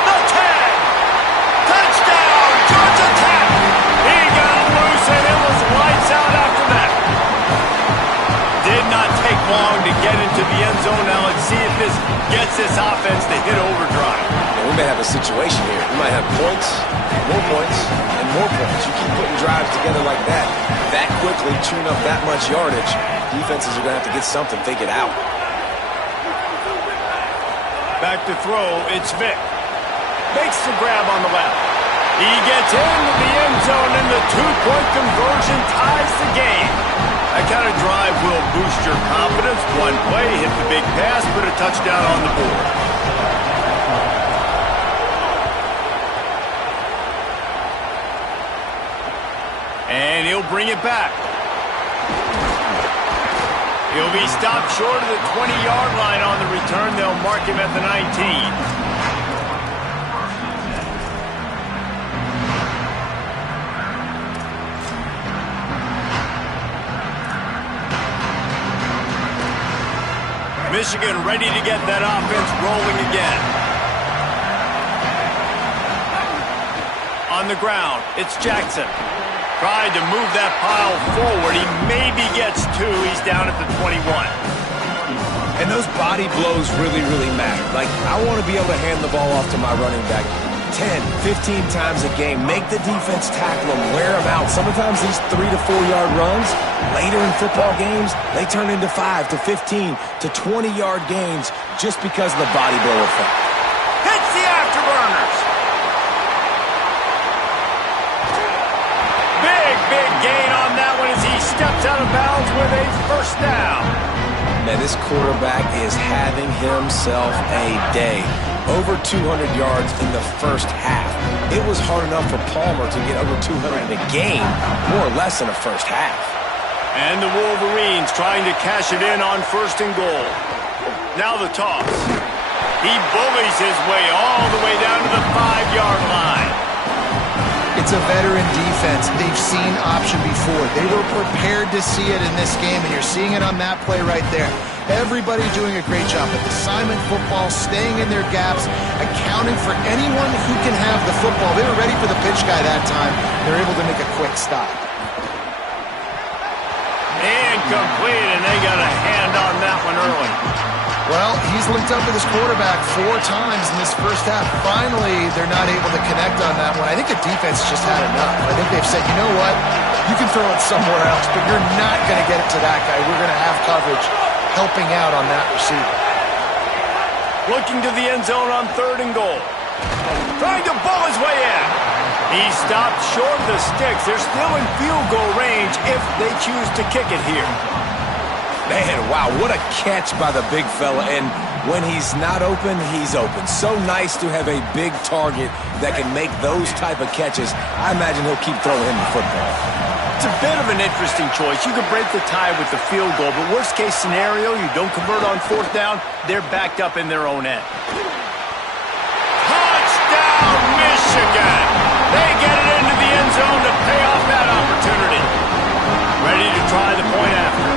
The 10. Touchdown, Georgia Tech. He got loose and it was lights out after that. Did not take long to get into the end zone. Now let's see if this gets this offense to hit overdrive. And we may have a situation here. We might have points, and more points. You keep putting drives together like that quickly, chewing up that much yardage, defenses are going to have to get something figured out. Back to throw, it's Vick. Makes the grab on the left. He gets into the end zone, and the two-point conversion ties the game. That kind of drive will boost your confidence. One play, hit the big pass, put a touchdown on the board. And he'll bring it back. He'll be stopped short of the 20-yard line on the return. They'll mark him at the 19. Michigan ready to get that offense rolling again. On the ground, it's Jackson. Tried to move that pile forward. He maybe gets two. He's down at the 21. And those body blows really, really matter. Like, I want to be able to hand the ball off to my running back 10, 15 times a game. Make the defense tackle them, wear them out. Sometimes these 3 to 4 yard runs, later in football games, they turn into 5 to 15 to 20 yard gains just because of the body blow effect. Hits the afterburners. Big gain on that one as he steps out of bounds with a first down. Man, this quarterback is having himself a day. Over 200 yards in the first half. It was hard enough for Palmer to get over 200 in a game, more or less in the first half. And the Wolverines trying to cash it in on 1st and goal. Now the toss. He bullies his way all the way down to the 5-yard line. It's a veteran defense. They've seen option before. They were prepared to see it in this game, and you're seeing it on that play right there. Everybody doing a great job with assignment football, staying in their gaps, accounting for anyone who can have the football. They were ready for the pitch guy that time. They're able to make a quick stop. Incomplete, and they got a hand on that one early. Well, he's linked up with his quarterback 4 times in this first half. Finally, they're not able to connect on that one. I think the defense just had enough. I think they've said, you know what? You can throw it somewhere else, but you're not going to get it to that guy. We're going to have coverage helping out on that receiver. Looking to the end zone on 3rd and goal. Trying to bull his way in. He stopped short of the sticks. They're still in field goal range if they choose to kick it here. Man, wow, what a catch by the big fella. And when he's not open, he's open. So nice to have a big target that can make those type of catches. I imagine he'll keep throwing him the football. It's a bit of an interesting choice. You could break the tie with the field goal, but worst case scenario, you don't convert on 4th down, they're backed up in their own end. Touchdown, Michigan! They get it into the end zone to pay off that opportunity. Ready to try the point after.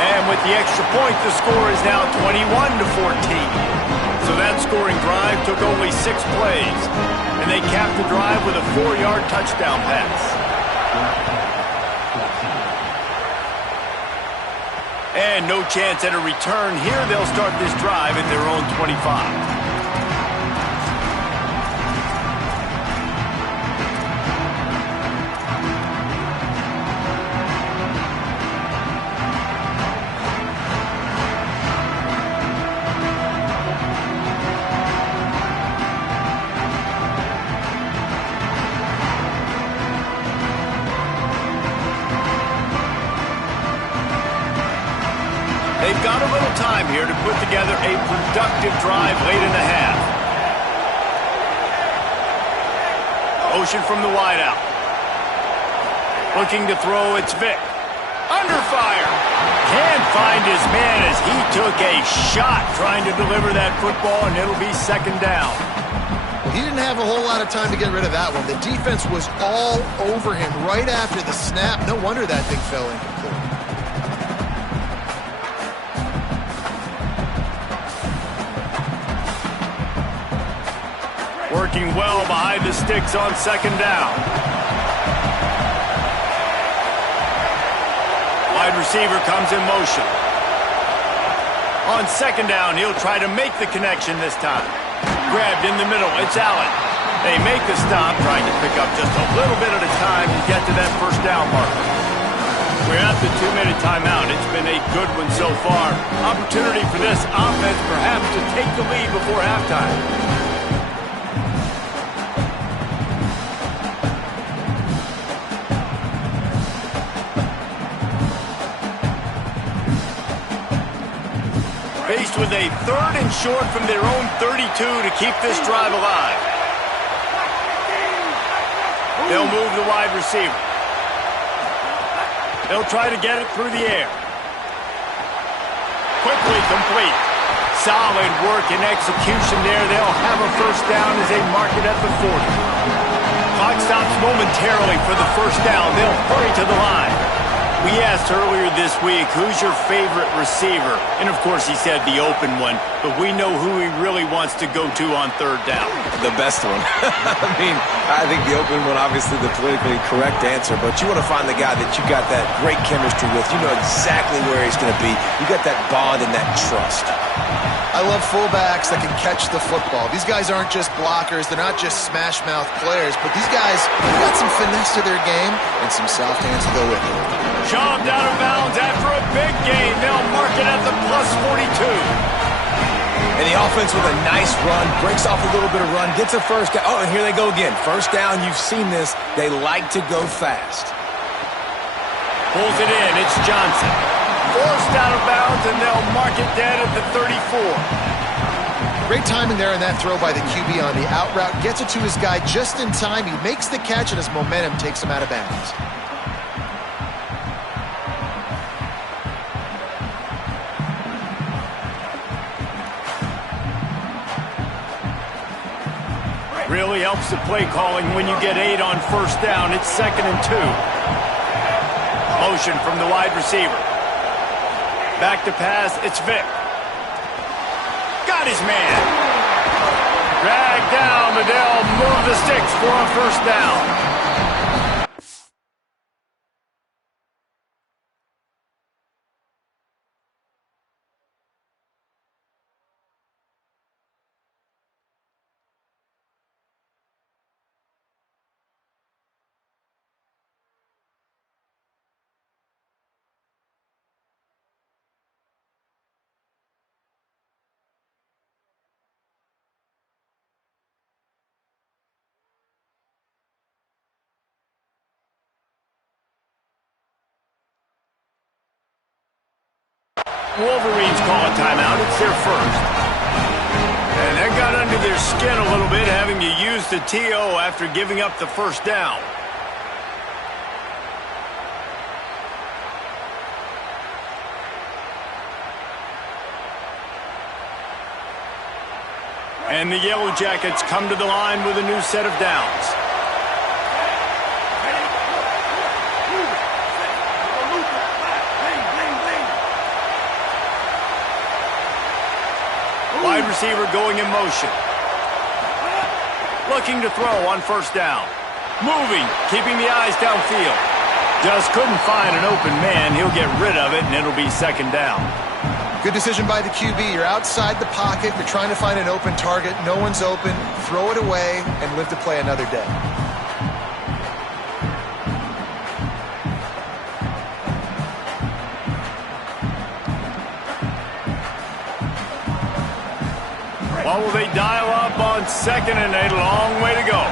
And with the extra point, the score is now 21-14. So that scoring drive took only 6 plays. And they capped the drive with a 4-yard touchdown pass. And no chance at a return here. They'll start this drive at their own 25. time here to put together a productive drive late in the half. Motion from the wideout. Looking to throw, it's Vic. Under fire. Can't find his man as he took a shot trying to deliver that football, and it'll be second down. Well, he didn't have a whole lot of time to get rid of that one. The defense was all over him right after the snap. No wonder that thing fell incomplete. Working well behind the sticks on second down. Wide receiver comes in motion. On second down, he'll try to make the connection this time. Grabbed in the middle, it's Allen. They make the stop, trying to pick up just a little bit at a time to get to that first down marker. We're at the 2-minute timeout. It's been a good one so far. Opportunity for this offense perhaps to take the lead before halftime. Faced with a 3rd and short from their own 32 to keep this drive alive. They'll move the wide receiver. They'll try to get it through the air. Quickly complete. Solid work and execution there. They'll have a first down as they mark it at the 40. Clock stops momentarily for the first down. They'll hurry to the line. We asked earlier this week, who's your favorite receiver? And, of course, he said the open one. But we know who he really wants to go to on third down. The best one. I think the open one, obviously the politically correct answer. But you want to find the guy that you got that great chemistry with. You know exactly where he's going to be. You got that bond and that trust. I love fullbacks that can catch the football. These guys aren't just blockers. They're not just smash-mouth players. But these guys have got some finesse to their game and some soft hands to go with it. Shoved out of bounds after a big gain. They'll mark it at the plus 42. And the offense with a nice run, breaks off a little bit of run, gets a first down. Oh, and here they go again. First down, you've seen this. They like to go fast. Pulls it in. It's Johnson. Forced out of bounds, and they'll mark it dead at the 34. Great timing there in that throw by the QB on the out route. Gets it to his guy just in time. He makes the catch, and his momentum takes him out of bounds. Really helps the play calling when you get 8 on first down. It's 2nd and 2. Motion from the wide receiver. Back to pass, it's Vic. Got his man. Dragged down, but they'll move the sticks for a first down. Wolverines call a timeout. It's their first. And that got under their skin a little bit, having to use the TO after giving up the first down. And the Yellow Jackets come to the line with a new set of downs. Wide receiver going in motion. Looking to throw on first down. Moving, keeping the eyes downfield. Just couldn't find an open man. He'll get rid of it, and it'll be second down. Good decision by the QB. You're outside the pocket. You're trying to find an open target. No one's open. Throw it away and live to play another day. What will they dial up on second and a long way to go?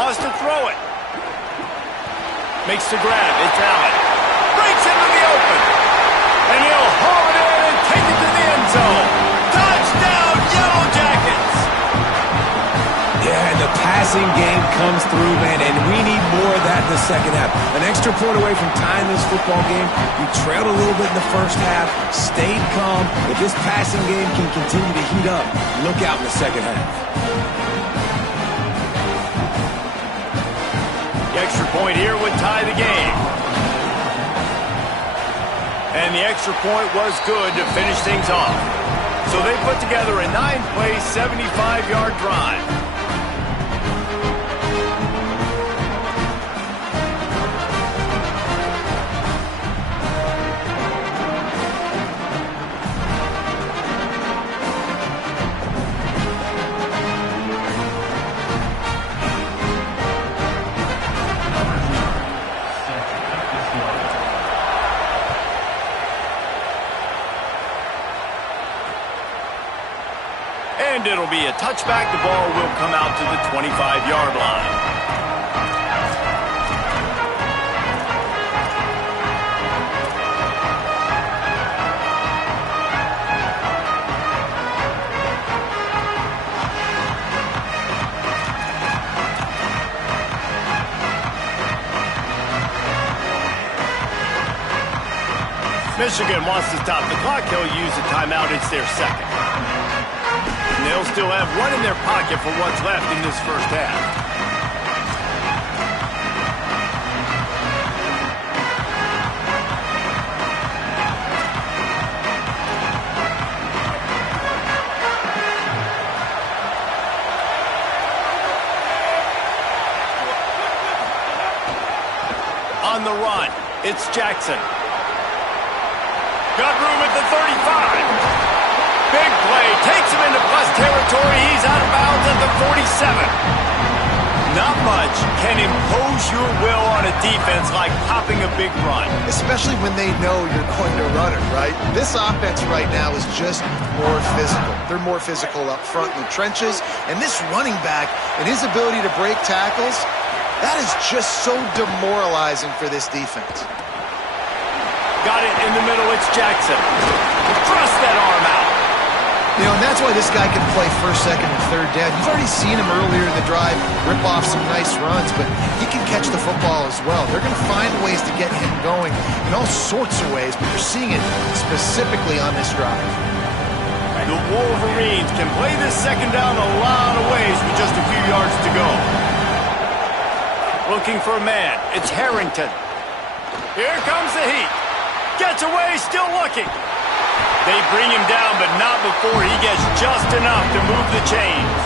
Wants to throw it. Makes the grab. It's Allen. Breaks into the open. And he'll haul it in and take it to the end zone. Touchdown, Yellow Jackets! Yeah, and the passing game comes through, man, and we need more of that in the second half. An extra point away from tying this football game. We trailed a little bit in the first half, stayed calm. If this passing game can continue to heat up, look out in the second half. The extra point here would tie the game. And the extra point was good to finish things off. So they put together a 9-play, 75-yard drive. And it'll be a touchback. The ball will come out to the 25-yard line. Michigan wants to stop the clock. He'll use a timeout. It's their second. And they'll still have one in their pocket for what's left in this first half. On the run, it's Jackson. Got room at the 35. Big play, takes him into plus territory. He's out of bounds at the 47. Not much can impose your will on a defense like popping a big run. Especially when they know you're going to run it, right? This offense right now is just more physical. They're more physical up front in the trenches. And this running back and his ability to break tackles, that is just so demoralizing for this defense. Got it in the middle, it's Jackson. Thrust that arm out. You know, and that's why this guy can play first, second, and third down. You've already seen him earlier in the drive rip off some nice runs, but he can catch the football as well. They're going to find ways to get him going in all sorts of ways, but you're seeing it specifically on this drive. The Wolverines can play this second down a lot of ways with just a few yards to go. Looking for a man. It's Harrington. Here comes the heat. Gets away, still looking. They bring him down, but not before he gets just enough to move the chains.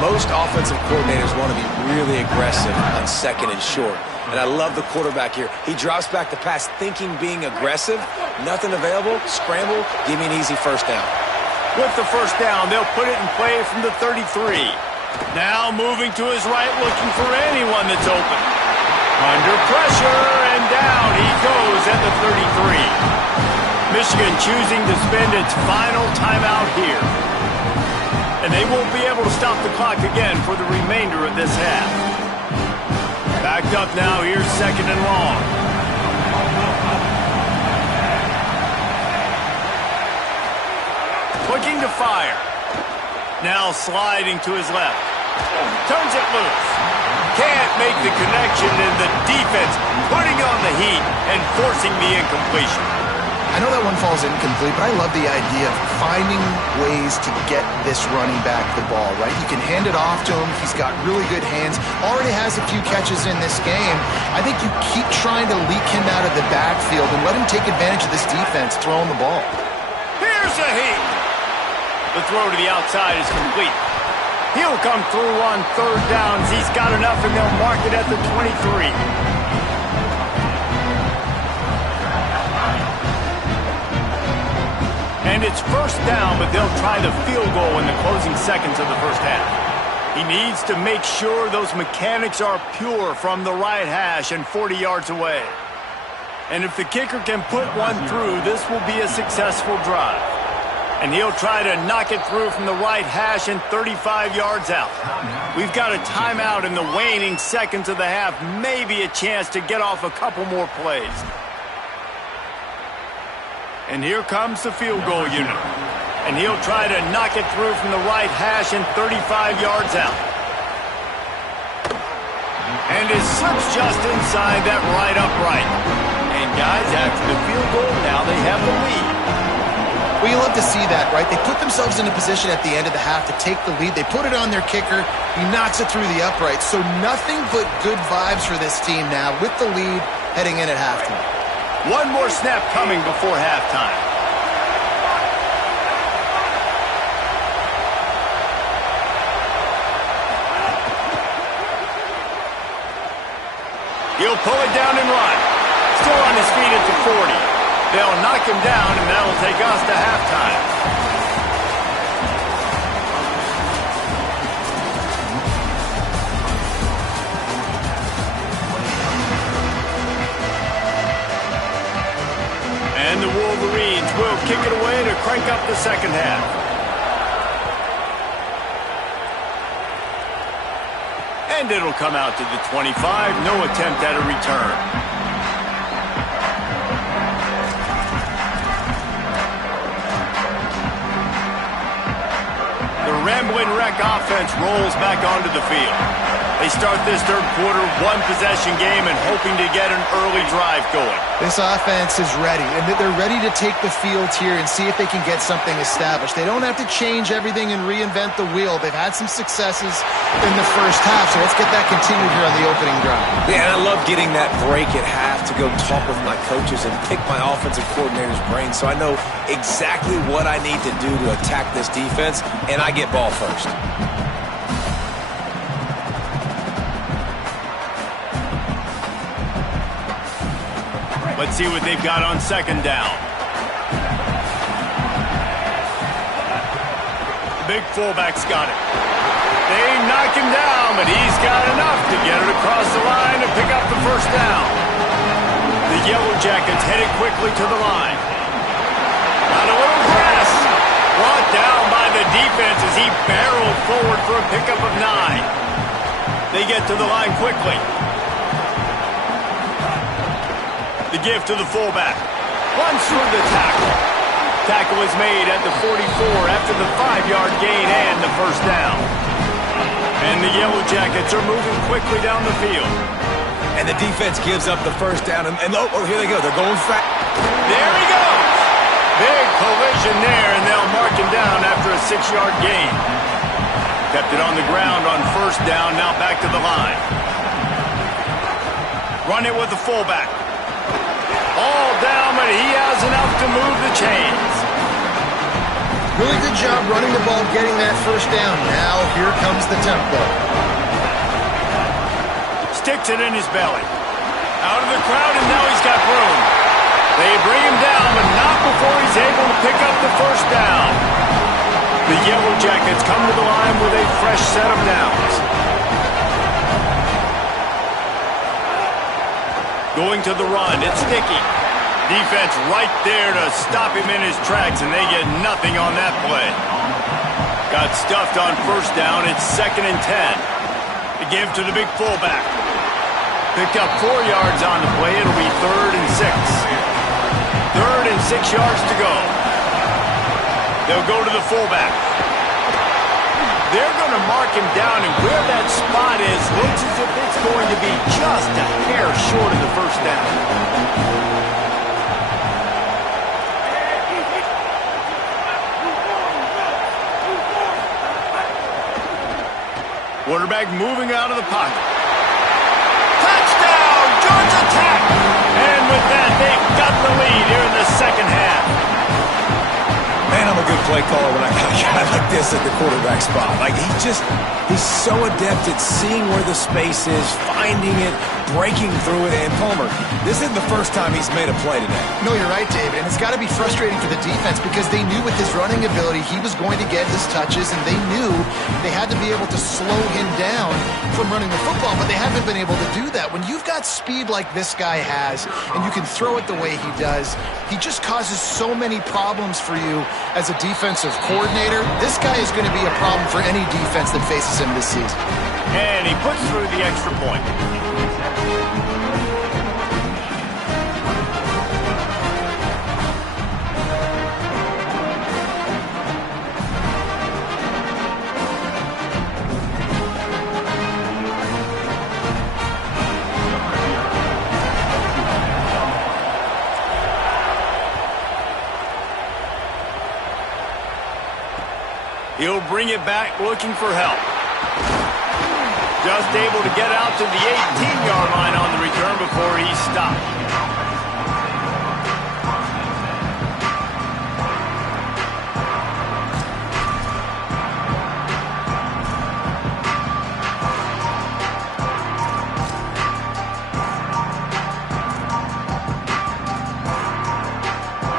Most offensive coordinators want to be really aggressive on second and short. And I love the quarterback here. He drops back the pass thinking being aggressive. Nothing available, scramble, give me an easy first down. With the first down, they'll put it in play from the 33. Now moving to his right, looking for anyone that's open. Under pressure, and down he goes at the 33. Michigan choosing to spend its final timeout here. And they won't be able to stop the clock again for the remainder of this half. Backed up now, here's second and long. Looking to fire. Now sliding to his left. Turns it loose. Can't make the connection, and the defense putting on the heat and forcing the incompletion. I know that one falls incomplete, but I love the idea of finding ways to get this running back the ball, right? You can hand it off to him. He's got really good hands. Already has a few catches in this game. I think you keep trying to leak him out of the backfield and let him take advantage of this defense throwing the ball. Here's a heat. The throw to the outside is complete. He'll come through on third downs. He's got enough, and they'll mark it at the 23. And it's first down, but they'll try the field goal in the closing seconds of the first half. He needs to make sure those mechanics are pure from the right hash and 40 yards away. And if the kicker can put one through, this will be a successful drive. And he'll try to knock it through from the right hash and 35 yards out. We've got a timeout in the waning seconds of the half. Maybe a chance to get off a couple more plays. And here comes the field goal unit. And he'll try to knock it through from the right hash and 35 yards out. And it slips just inside that right upright. And guys, after the field goal, now they have the lead. Well, you love to see that, right? They put themselves in a position at the end of the half to take the lead. They put it on their kicker. He knocks it through the upright. So nothing but good vibes for this team now with the lead heading in at halftime. One more snap coming before halftime. He'll pull it down and run. Still on his feet at the 40. They'll knock him down, and that'll take us to halftime. And the Wolverines will kick it away to crank up the second half. And it'll come out to the 25. No attempt at a return. The Rambling Wreck offense rolls back onto the field. They start this third quarter one-possession game and hoping to get an early drive going. This offense is ready, and they're ready to take the field here and see if they can get something established. They don't have to change everything and reinvent the wheel. They've had some successes in the first half, so let's get that continued here on the opening drive. Yeah, and I love getting that break at half to go talk with my coaches and pick my offensive coordinator's brain so I know exactly what I need to do to attack this defense, and I get ball first. Let's see what they've got on second down. The big fullback's got it. They knock him down, but he's got enough to get it across the line and pick up the first down. The Yellow Jackets headed quickly to the line. Got a little press. Brought down by the defense as he barreled forward for a pickup of 9. They get to the line quickly. The give to the fullback. Runs through the tackle. Tackle is made at the 44 after the 5-yard gain and the first down. And the Yellow Jackets are moving quickly down the field. And the defense gives up the first down. And oh, here they go. They're going fast. There he goes. Big collision there, and they'll mark him down after a 6-yard gain. Kept it on the ground on first down, now back to the line. Run it with the fullback. All down, but he has enough to move the chains. Really good job running the ball, getting that first down. Now here comes the tempo. Sticks it in his belly. Out of the crowd, and now he's got room. They bring him down, but not before he's able to pick up the first down. The Yellow Jackets come to the line with a fresh set of downs. Going to the run, it's Sticky. Defense right there to stop him in his tracks, and they get nothing on that play. Got stuffed on first down, it's 2nd and 10. The give to the big fullback. Picked up 4 yards on the play, it'll be 3rd and 6. 3rd and 6 yards to go. They'll go to the fullback. They're going to mark him down, and where that spot is looks as if it's going to be just a hair short of the first down. Quarterback moving out of the pocket. Touchdown, Georgia Tech! And with that, they've got the lead here in the second half. Man, I'm a good play caller when I got a guy like this at the quarterback spot. Like, he's so adept at seeing where the space is, finding it, breaking through it. And Palmer, this isn't the first time he's made a play today. No, you're right, David. And it's got to be frustrating for the defense because they knew with his running ability he was going to get his touches, and they knew they had to be able to slow him down from running the football, but they haven't been able to do that. When you've got speed like this guy has, and you can throw it the way he does, he just causes so many problems for you as a defensive coordinator. This guy is going to be a problem for any defense that faces him this season. And he puts through the extra point. He'll bring it back looking for help. Just able to get out to the 18-yard line on the return before he stopped.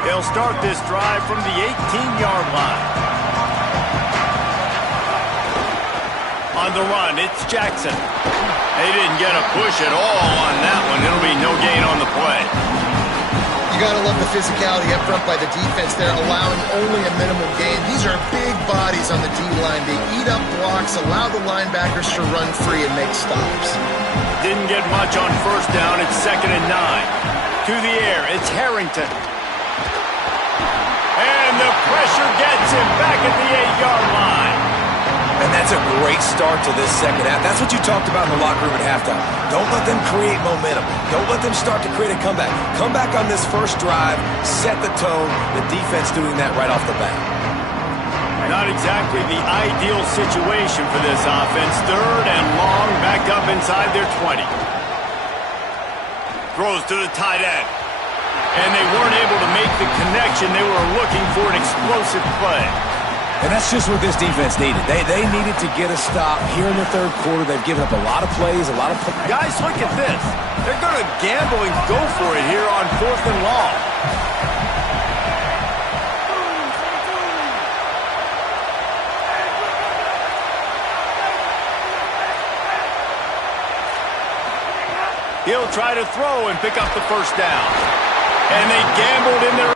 He'll start this drive from the 18-yard line. On the run, it's Jackson. They didn't get a push at all on that one. It'll be no gain on the play. You got to love the physicality up front by the defense there, allowing only a minimal gain. These are big bodies on the D-line. They eat up blocks, allow the linebackers to run free and make stops. Didn't get much on first down. It's 2nd and 9. To the air, it's Harrington. And the pressure gets him back at the 8-yard line. And that's a great start to this second half. That's what you talked about in the locker room at halftime. Don't let them create momentum. Don't let them start to create a comeback. Come back on this first drive, set the tone. The defense doing that right off the bat. Not exactly the ideal situation for this offense. 3rd and long, back up inside their 20. Throws to the tight end. And they weren't able to make the connection. They were looking for an explosive play. And that's just what this defense needed. They needed to get a stop here in the 3rd quarter. They've given up a lot of plays, a lot of... Guys, look at this. They're going to gamble and go for it here on 4th and long. He'll try to throw and pick up the first down. And they gambled in their...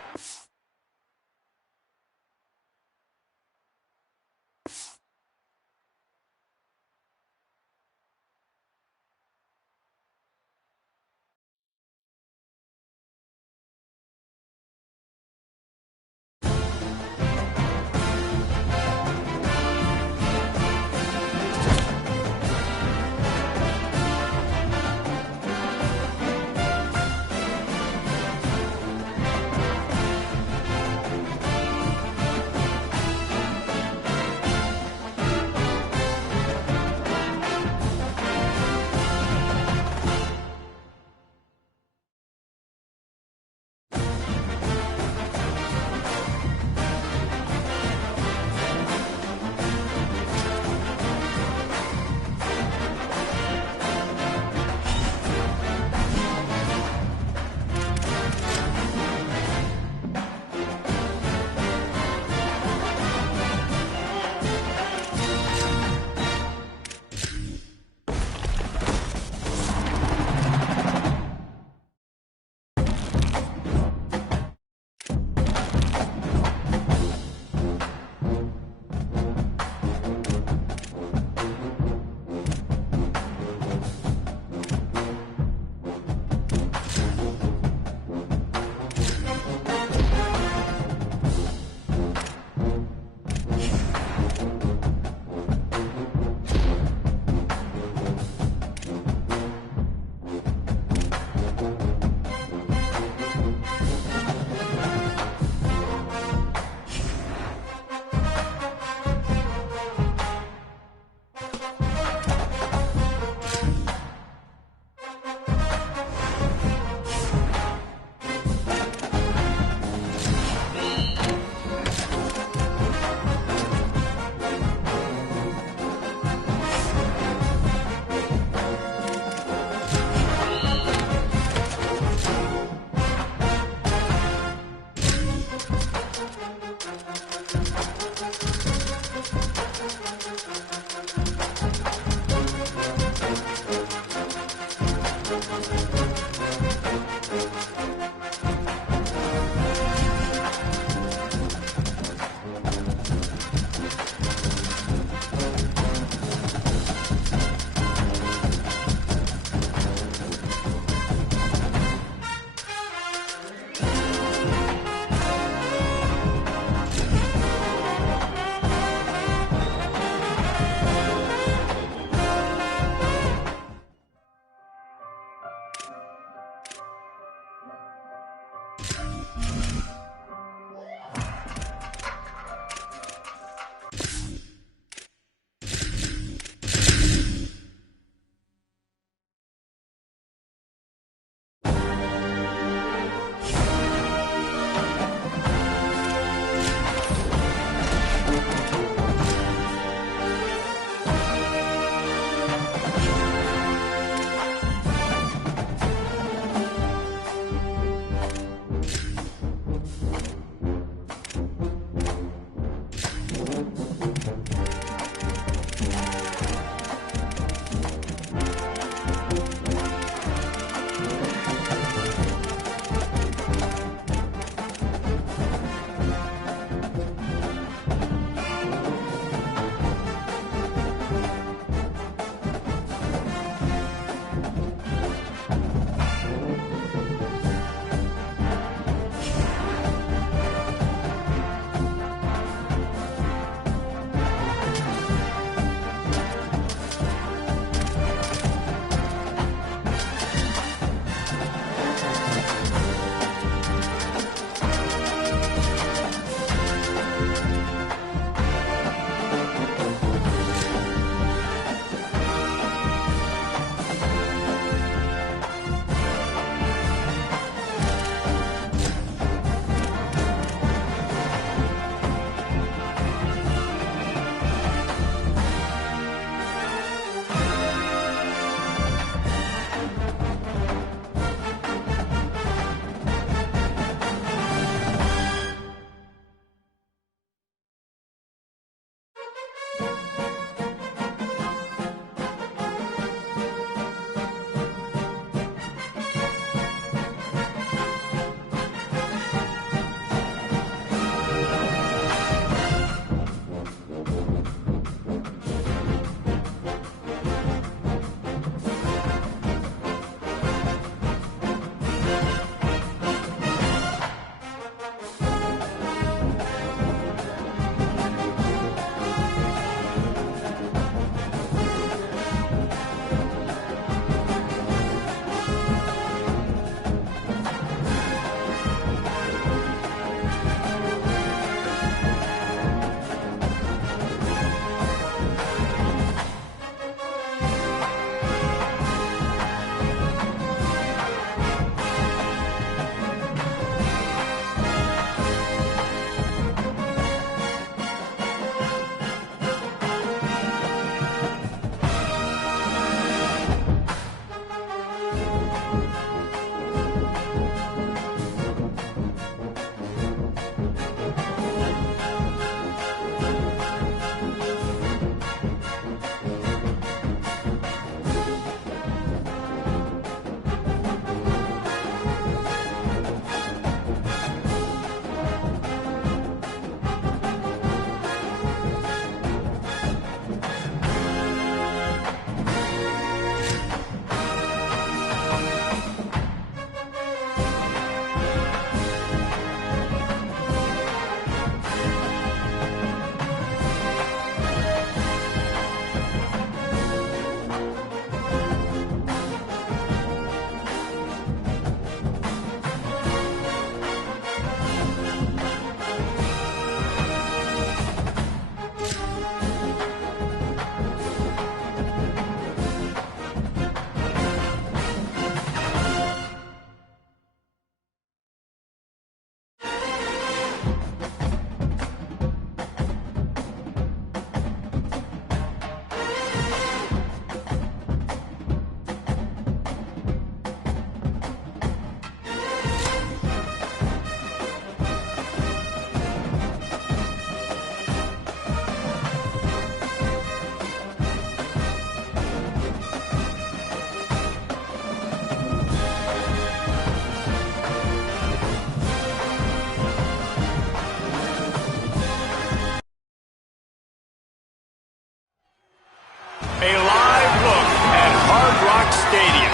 Hard Rock Stadium.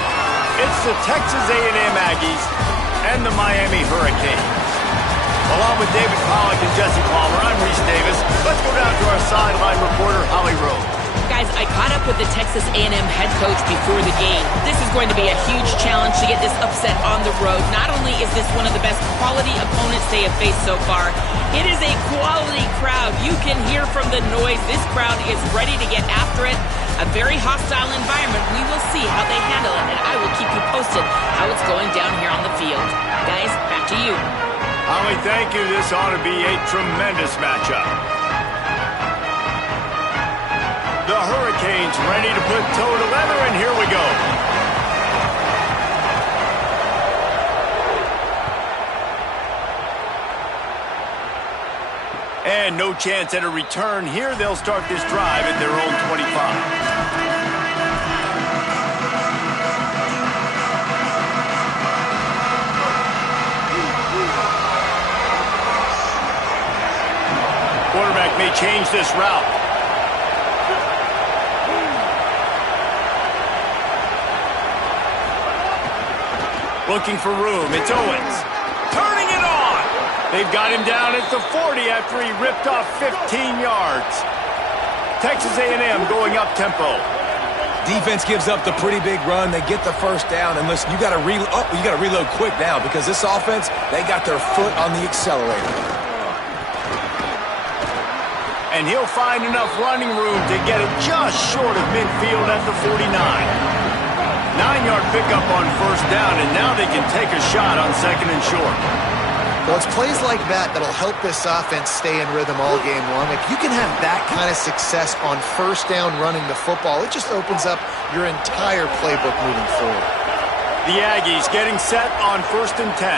It's the Texas A&M Aggies and the Miami Hurricanes. Along with David Pollack and Jesse Palmer, I'm Reese Davis. Let's go down to our sideline reporter, Holly Rose. Guys, I caught up with the Texas A&M head coach before the game. This is going to be a huge challenge to get this upset on the road. Not only is this one of the best quality opponents they have faced so far, it is a quality crowd. You can hear from the noise. This crowd is ready to get after it. A very hostile environment. We will see how they handle it, and I will keep you posted how it's going down here on the field. Guys, back to you. Holly, thank you. This ought to be a tremendous matchup. The Hurricanes ready to put toe to leather, and here we go. And no chance at a return here. They'll start this drive at their own 25. Quarterback may change this route. Looking for room. It's Owens. Turning it on. They've got him down at the 40 after he ripped off 15 yards. Texas A&M going up tempo. Defense gives up the pretty big run. They get the first down. And listen, you got to reload quick now because this offense, they got their foot on the accelerator. And he'll find enough running room to get it just short of midfield at the 49. 9-yard pickup on first down, and now they can take a shot on second and short. Well, it's plays like that that'll help this offense stay in rhythm all game long. If you can have that kind of success on first down running the football, it just opens up your entire playbook moving forward. The Aggies getting set on first and 10.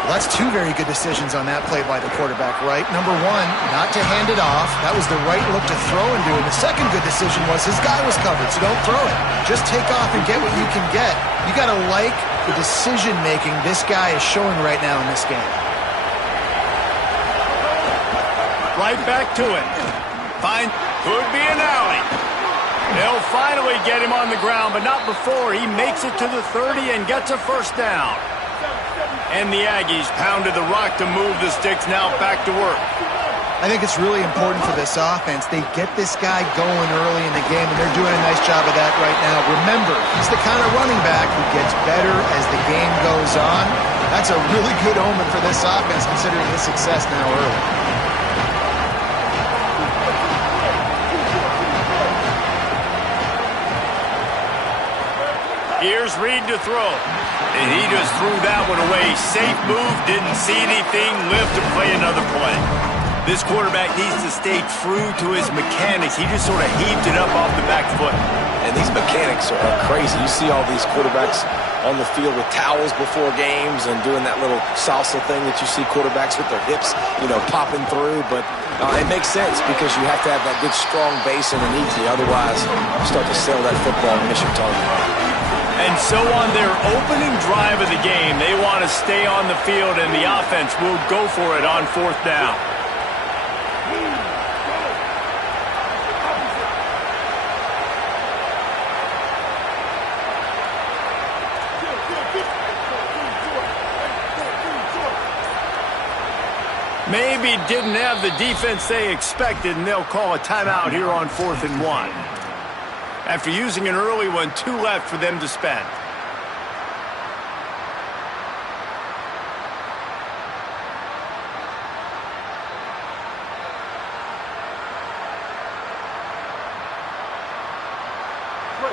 Well, that's two very good decisions on that play by the quarterback, right? Number one, not to hand it off. That was the right look to throw into. And the second good decision was his guy was covered, so don't throw it. Just take off and get what you can get. You got to like the decision-making this guy is showing right now in this game. Right back to it. Could be an alley. They'll finally get him on the ground, but not before he makes it to the 30 and gets a first down. And the Aggies pounded the rock to move the sticks, now back to work. I think it's really important for this offense. They get this guy going early in the game, and they're doing a nice job of that right now. Remember, he's the kind of running back who gets better as the game goes on. That's a really good omen for this offense, considering his success now early. Here's Reed to throw. And he just threw that one away. Safe move, didn't see anything, lived to play another play. This quarterback needs to stay true to his mechanics. He just sort of heaved it up off the back foot. And these mechanics are crazy. You see all these quarterbacks on the field with towels before games and doing that little salsa thing that you see quarterbacks with their hips, popping through. But it makes sense because you have to have that good, strong base underneath you. Otherwise, you start to sail that football and miss your target. And so on their opening drive of the game, they want to stay on the field, and the offense will go for it on fourth down. Maybe didn't have the defense they expected, and they'll call a timeout here on 4th and 1. After using an early one, 2 left for them to spend.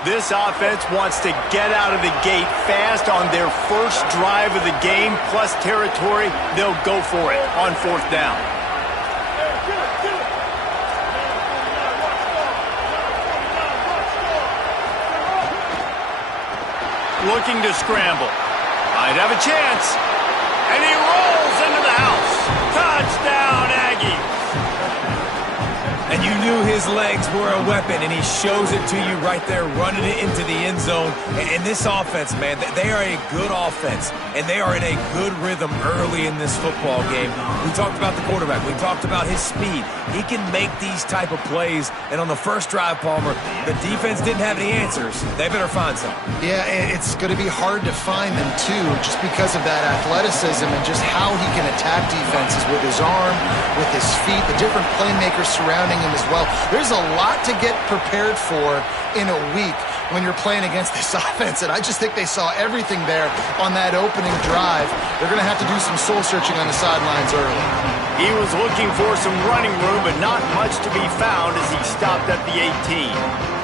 This offense wants to get out of the gate fast on their first drive of the game, plus territory. They'll go for it on 4th down. Looking to scramble. Might have a chance. And he rolls into the house. Touchdown, Aggies. And you knew his legs were a weapon, and he shows it to you right there, running it into the end zone. And this offense, man, they are a good offense, and they are in a good rhythm early in this football game. We talked about the quarterback. We talked about his speed. He can make these type of plays. And on the first drive, Palmer, the defense didn't have any answers. They better find some. Yeah, it's going to be hard to find them, too, just because of that athleticism and just how he can attack defenses with his arm, with his feet, the different playmakers surrounding him as well. There's a lot to get prepared for in a week when you're playing against this offense, and I just think they saw everything there on that opening drive. They're going to have to do some soul-searching on the sidelines early. He was looking for some running room, but not much to be found as he stopped at the 18.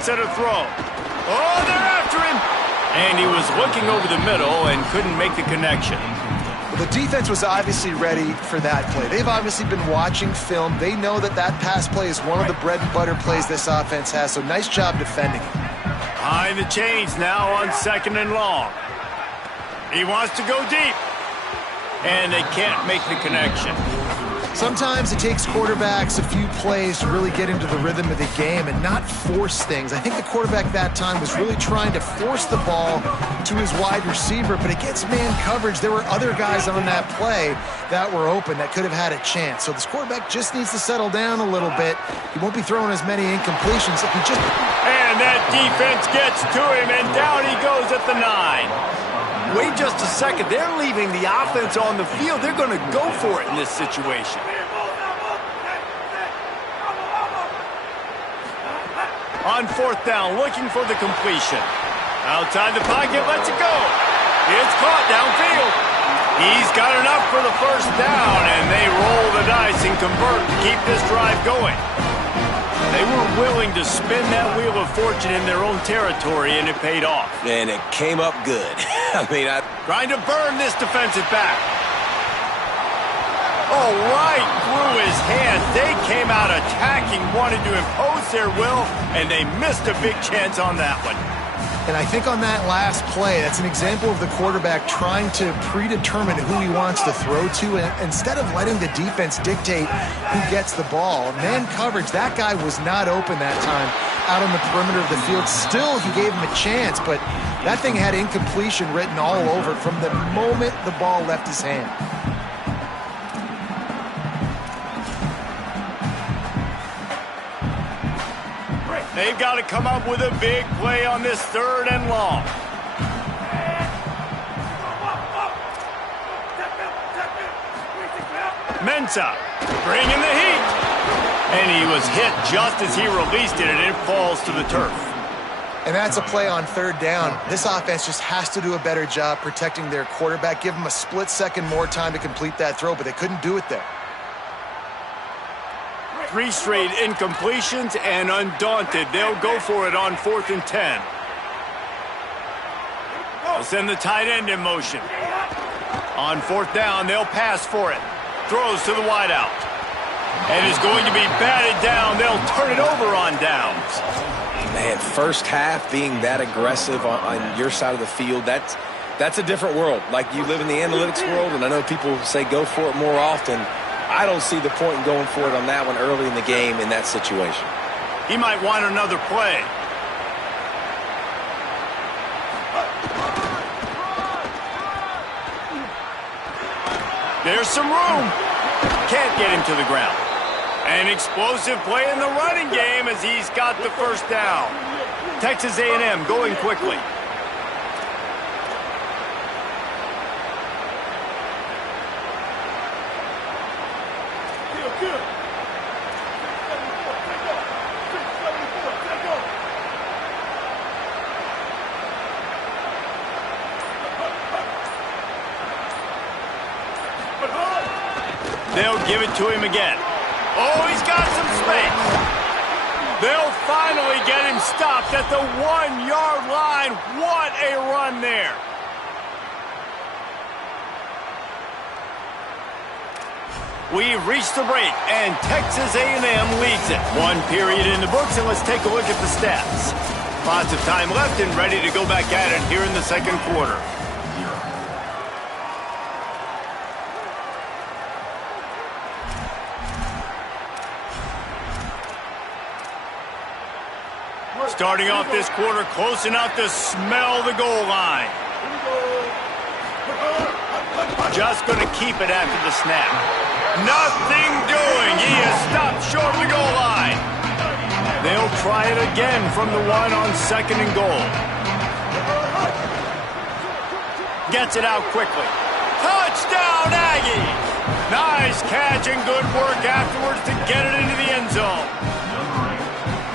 Set a throw. Oh, they're after him. And he was looking over the middle and couldn't make the connection. Well, the defense was obviously ready for that play. They've obviously been watching film. They know that that pass play is one of the bread and butter plays this offense has, so nice job defending it. Behind the chains now on 2nd and long. He wants to go deep. And they can't make the connection. Sometimes it takes quarterbacks a few plays to really get into the rhythm of the game and not force things. I think the quarterback that time was really trying to force the ball to his wide receiver, but against man coverage, there were other guys on that play that were open that could have had a chance. So this quarterback just needs to settle down a little bit. He won't be throwing as many incompletions if he just... And that defense gets to him, and down he goes at the 9. Wait just a second. They're leaving the offense on the field. They're going to go for it in this situation. On 4th down, looking for the completion. Outside the pocket, lets it go. It's caught downfield. He's got enough for the first down, and they roll the dice and convert to keep this drive going. They were willing to spin that wheel of fortune in their own territory, and it paid off. And it came up good. Trying to burn this defensive back. Oh, right through his hands. They came out attacking, wanted to impose their will, and they missed a big chance on that one. And I think on that last play, that's an example of the quarterback trying to predetermine who he wants to throw to, and instead of letting the defense dictate who gets the ball. Man coverage, that guy was not open that time out on the perimeter of the field. Still, he gave him a chance, but that thing had incompletion written all over it from the moment the ball left his hand. They've got to come up with a big play on this 3rd and long. Mensah bringing the heat. And he was hit just as he released it, and it falls to the turf. And that's a play on 3rd down. This offense just has to do a better job protecting their quarterback. Give him a split second more time to complete that throw, but they couldn't do it there. 3 straight incompletions, and undaunted, they'll go for it on 4th and 10. They'll send the tight end in motion. On 4th down, they'll pass for it. Throws to the wideout. And is going to be batted down. They'll turn it over on downs. Man, first half being that aggressive on your side of the field, that's a different world. Like, you live in the analytics world, and I know people say go for it more often. I don't see the point in going for it on that one early in the game in that situation. He might want another play. There's some room. Can't get him to the ground. An explosive play in the running game as he's got the first down. Texas A&M going quickly. They'll give it to him again. Oh, he's got some space. They'll finally get him stopped at the 1-yard line. What a run there. We've reached the break, and Texas A&M leads it. One period in the books, and let's take a look at the stats. Lots of time left and ready to go back at it here in the second quarter. Starting off this quarter close enough to smell the goal line. Just going to keep it after the snap. Nothing doing. He is stopped short of the goal line. They'll try it again from the one on second and goal. Gets it out quickly. Touchdown, Aggies! Nice catch and good work afterwards to get it into the end zone.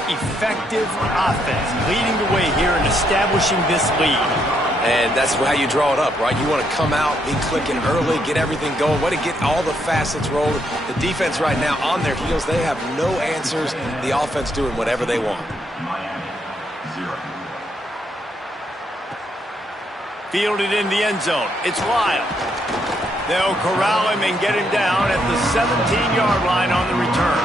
Effective offense leading the way here and establishing this lead. And that's how you draw it up, right? You want to come out, be clicking early, get everything going, want to get all the facets rolling. The defense right now on their heels, they have no answers. The offense doing whatever they want. Fielded in the end zone. It's Lyle. They'll corral him and get him down at the 17-yard line on the return.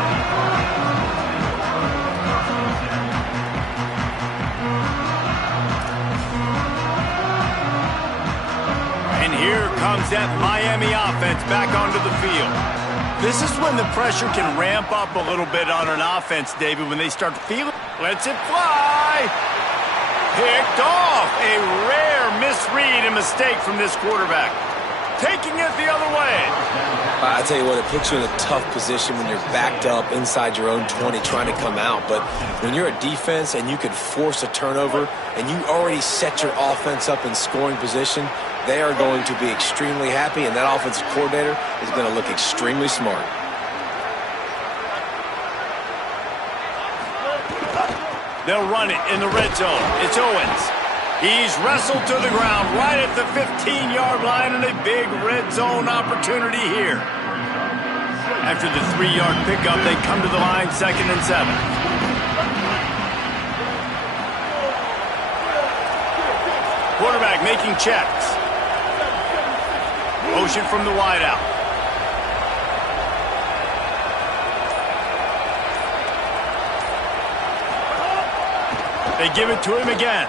And here comes that Miami offense back onto the field. This is when the pressure can ramp up a little bit on an offense, David, when they start feeling. Lets it fly. Picked off. A rare misread and mistake from this quarterback. Taking it the other way. I tell you what, it puts you in a tough position when you're backed up inside your own 20 trying to come out. But when you're a defense and you can force a turnover and you already set your offense up in scoring position, they are going to be extremely happy, and that offensive coordinator is going to look extremely smart. They'll run it in the red zone. It's Owens. He's wrestled to the ground right at the 15-yard line, and a big red zone opportunity here. After the 3-yard pickup, they come to the line, 2nd and 7. Quarterback making checks. Motion from the wideout. They give it to him again.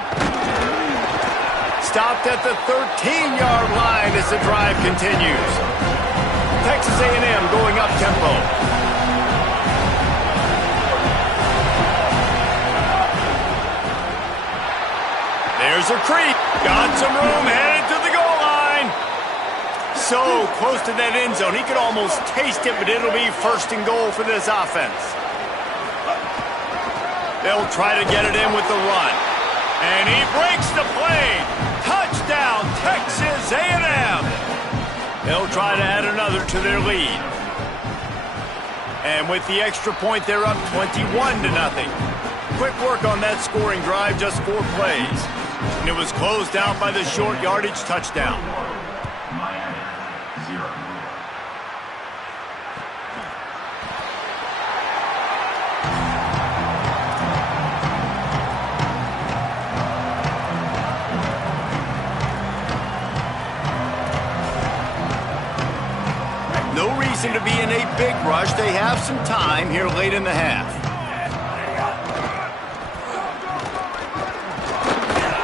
Stopped at the 13-yard line as the drive continues. Texas A&M going up tempo. There's a creep. Got some room, headed to the goal line. So close to that end zone. He could almost taste it, but it'll be 1st and goal for this offense. They'll try to get it in with the run. And he breaks the play. Touchdown, Texas A&M. They'll try to add another to their lead. And with the extra point, they're up 21-0. Quick work on that scoring drive, just 4 plays. And it was closed out by the short yardage touchdown. No reason to be in a big rush. They have some time here late in the half.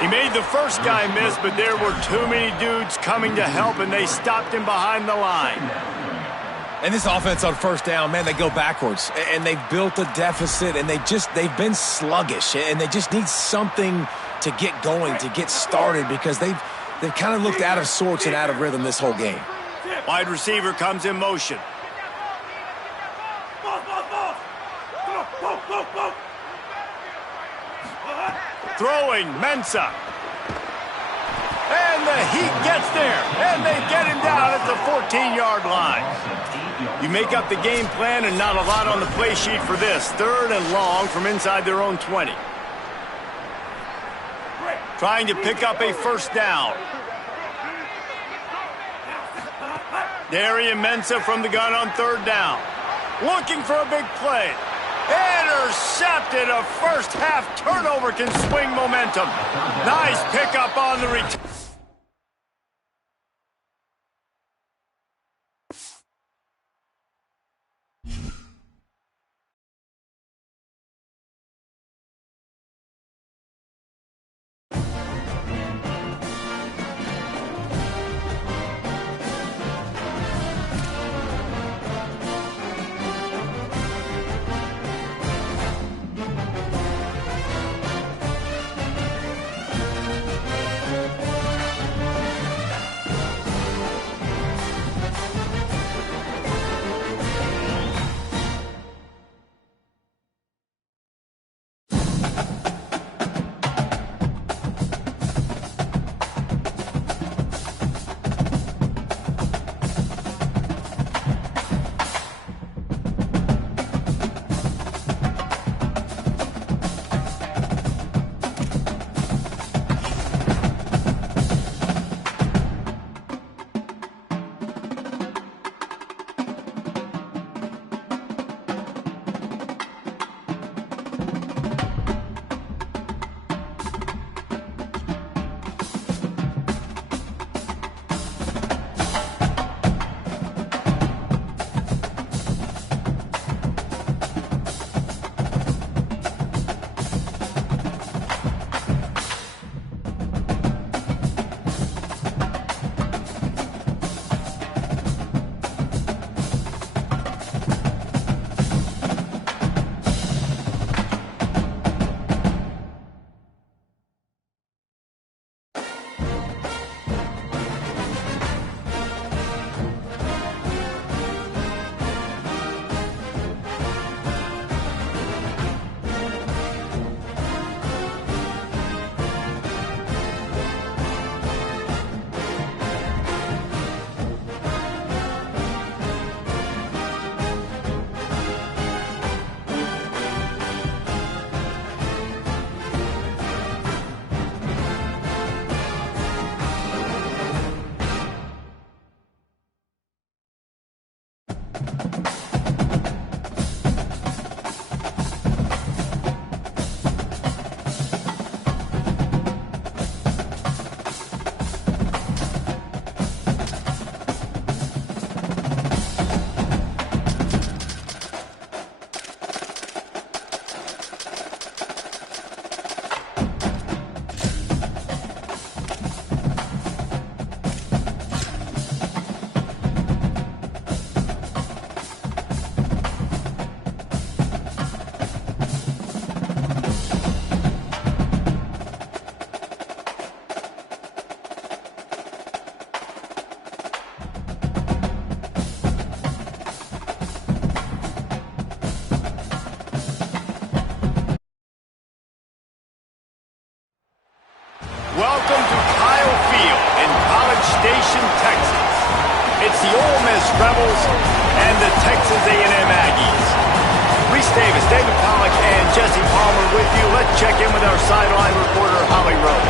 He made the first guy miss, but there were too many dudes coming to help, and they stopped him behind the line. And this offense on 1st down, man, they go backwards. And they've built a deficit, and they've been sluggish. And they just need something to get going, to get started, because they've kind of looked out of sorts and out of rhythm this whole game. Wide receiver comes in motion. Throwing, Mensah. And the heat gets there. And they get him down at the 14-yard line. You make up the game plan and not a lot on the play sheet for this. 3rd and long from inside their own 20. Trying to pick up a 1st down. Darian Mensah from the gun on 3rd down. Looking for a big play. Intercepted. A first-half turnover can swing momentum. Nice pickup on the return. Davis, David Pollack, and Jesse Palmer with you. Let's check in with our sideline reporter, Holly Rowe.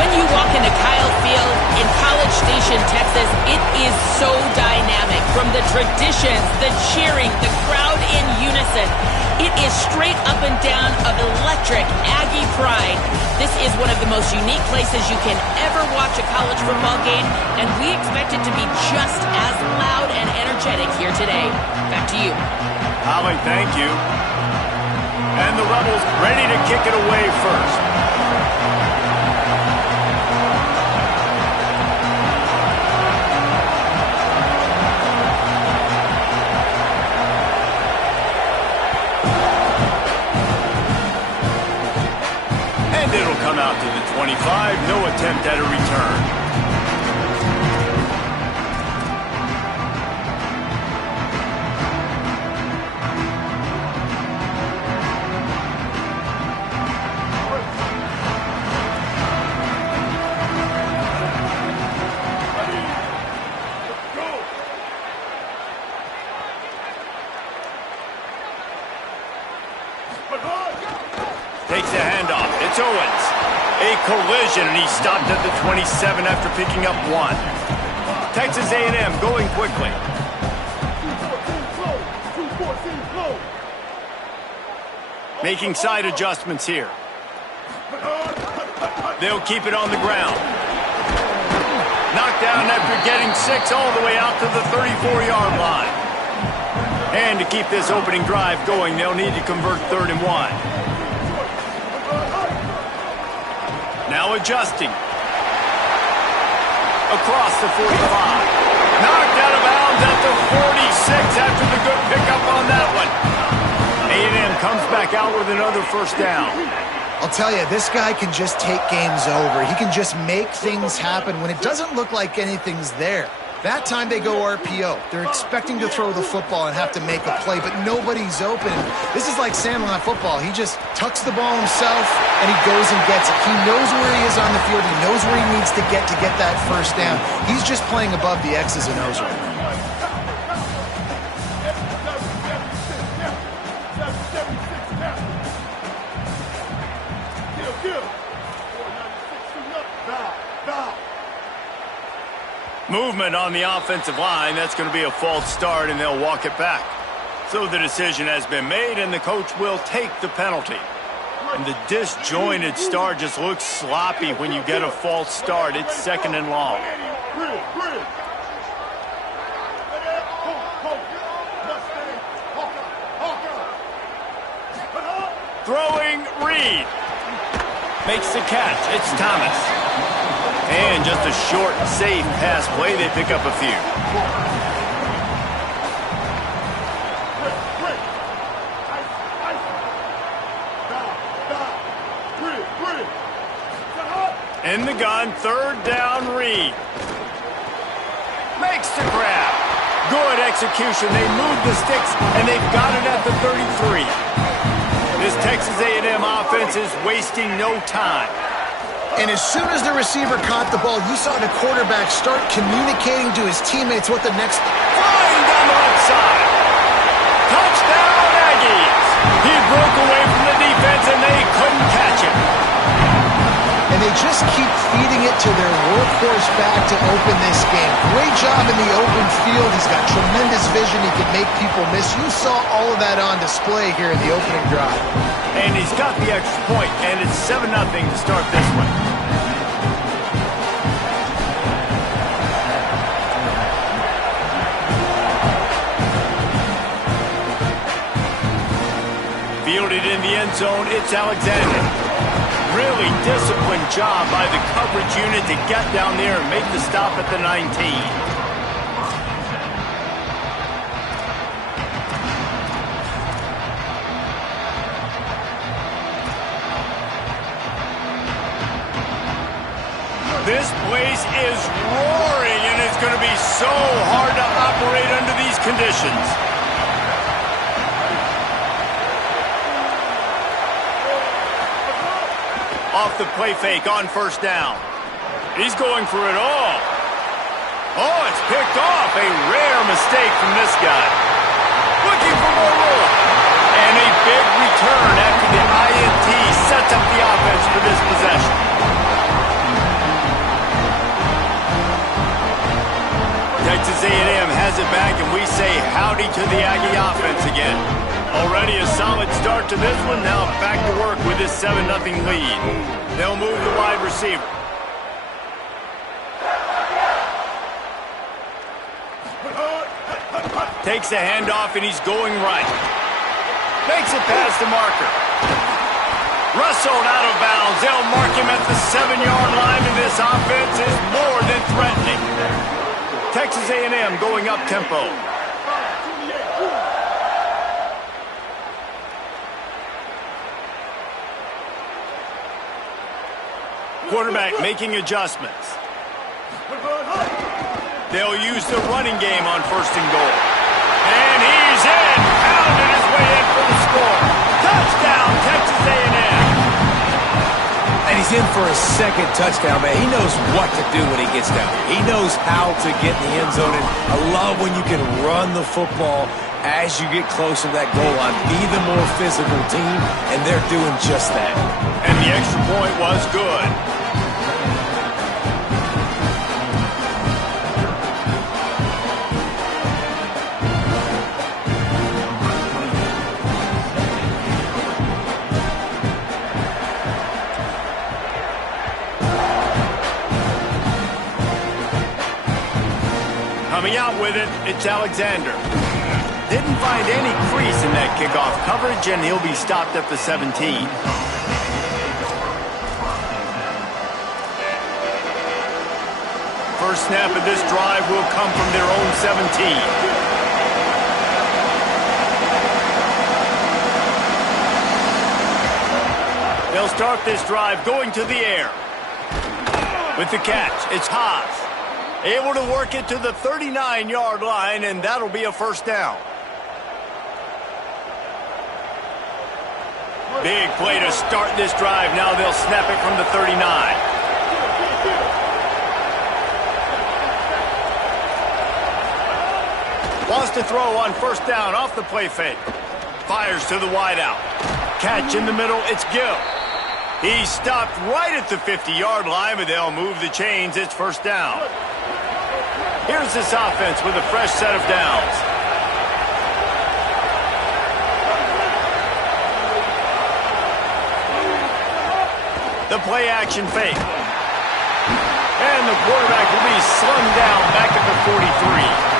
When you walk into Kyle Field in College Station, Texas, it is so dynamic. From the traditions, the cheering, the crowd in unison, it is straight up and down of electric Aggie pride. This is one of the most unique places you can ever watch a college football game, and we expect it to be just as loud and energetic here today. Back to you. Holly, thank you. And the Rebels ready to kick it away first. And it'll come out to the 25. No attempt at a return. Takes a handoff. It's Owens. A collision, and he stopped at the 27 after picking up 1. Texas A&M going quickly. Making side adjustments here. They'll keep it on the ground. Knocked down after getting 6 all the way out to the 34-yard line. And to keep this opening drive going, they'll need to convert 3rd and 1. Now adjusting. Across the 45. Knocked out of bounds at the 46 after the good pickup on that one. A&M comes back out with another first down. I'll tell you, this guy can just take games over. He can just make things happen when it doesn't look like anything's there. That time they go RPO. They're expecting to throw the football and have to make a play, but nobody's open. This is like Sandlot football. He just tucks the ball himself, and he goes and gets it. He knows where he is on the field. He knows where he needs to get that first down. He's just playing above the X's and O's right now. Movement on the offensive line. That's going to be a false start, and they'll walk it back. So the decision has been made, and the coach will take the penalty. And the disjointed start just looks sloppy when you get a false start. It's 2nd and long. Throwing Reed. Makes the catch. It's Thomas. And just a short, safe pass play. They pick up a few. In the gun, 3rd down, Reed. Makes the grab. Good execution. They move the sticks, and they've got it at the 33. This Texas A&M offense is wasting no time. And as soon as the receiver caught the ball, you saw the quarterback start communicating to his teammates what the next... Flying down the left side. Touchdown, Aggies. He broke away from the defense, and they couldn't catch him. And they just keep feeding it to their workhorse back to open this game. Great job in the open field. He's got tremendous vision. He can make people miss. You saw all of that on display here in the opening drive. And he's got the extra point, and it's 7-0 to start this one. Fielded in the end zone, it's Alexander. Really disciplined job by the coverage unit to get down there and make the stop at the 19. This place is roaring, and it's going to be so hard to operate under these conditions. Off the play fake on 1st down. He's going for it all. Oh, it's picked off. A rare mistake from this guy. Looking for more room. And a to the Aggie offense again. Already a solid start to this one. Now back to work with this 7-0 lead. They'll move the wide receiver. Takes the handoff, and he's going right. Makes it past the marker. Rustled out of bounds. They'll mark him at the 7-yard line, and this offense is more than threatening. Texas A&M going up tempo. Quarterback making adjustments. They'll use the running game on 1st and goal. And he's in. Pounded his way in for the score. Touchdown, Texas A&M. And he's in for a second touchdown, man. He knows what to do when he gets down. He knows how to get in the end zone. And I love when you can run the football as you get close to that goal line. Be the more physical team, and they're doing just that. And the extra point was good. Coming out with it, it's Alexander. Didn't find any crease in that kickoff coverage, and he'll be stopped at the 17. First snap of this drive will come from their own 17. They'll start this drive going to the air. With the catch, it's Haas. Able to work it to the 39-yard line, and that'll be a first down. Big play to start this drive. Now they'll snap it from the 39. Wants to throw on 1st down off the play fake. Fires to the wideout. Catch in the middle, it's Gill. He stopped right at the 50-yard line, but they'll move the chains. It's 1st down. Here's this offense with a fresh set of downs. The play action fake. And the quarterback will be slung down back at the 43.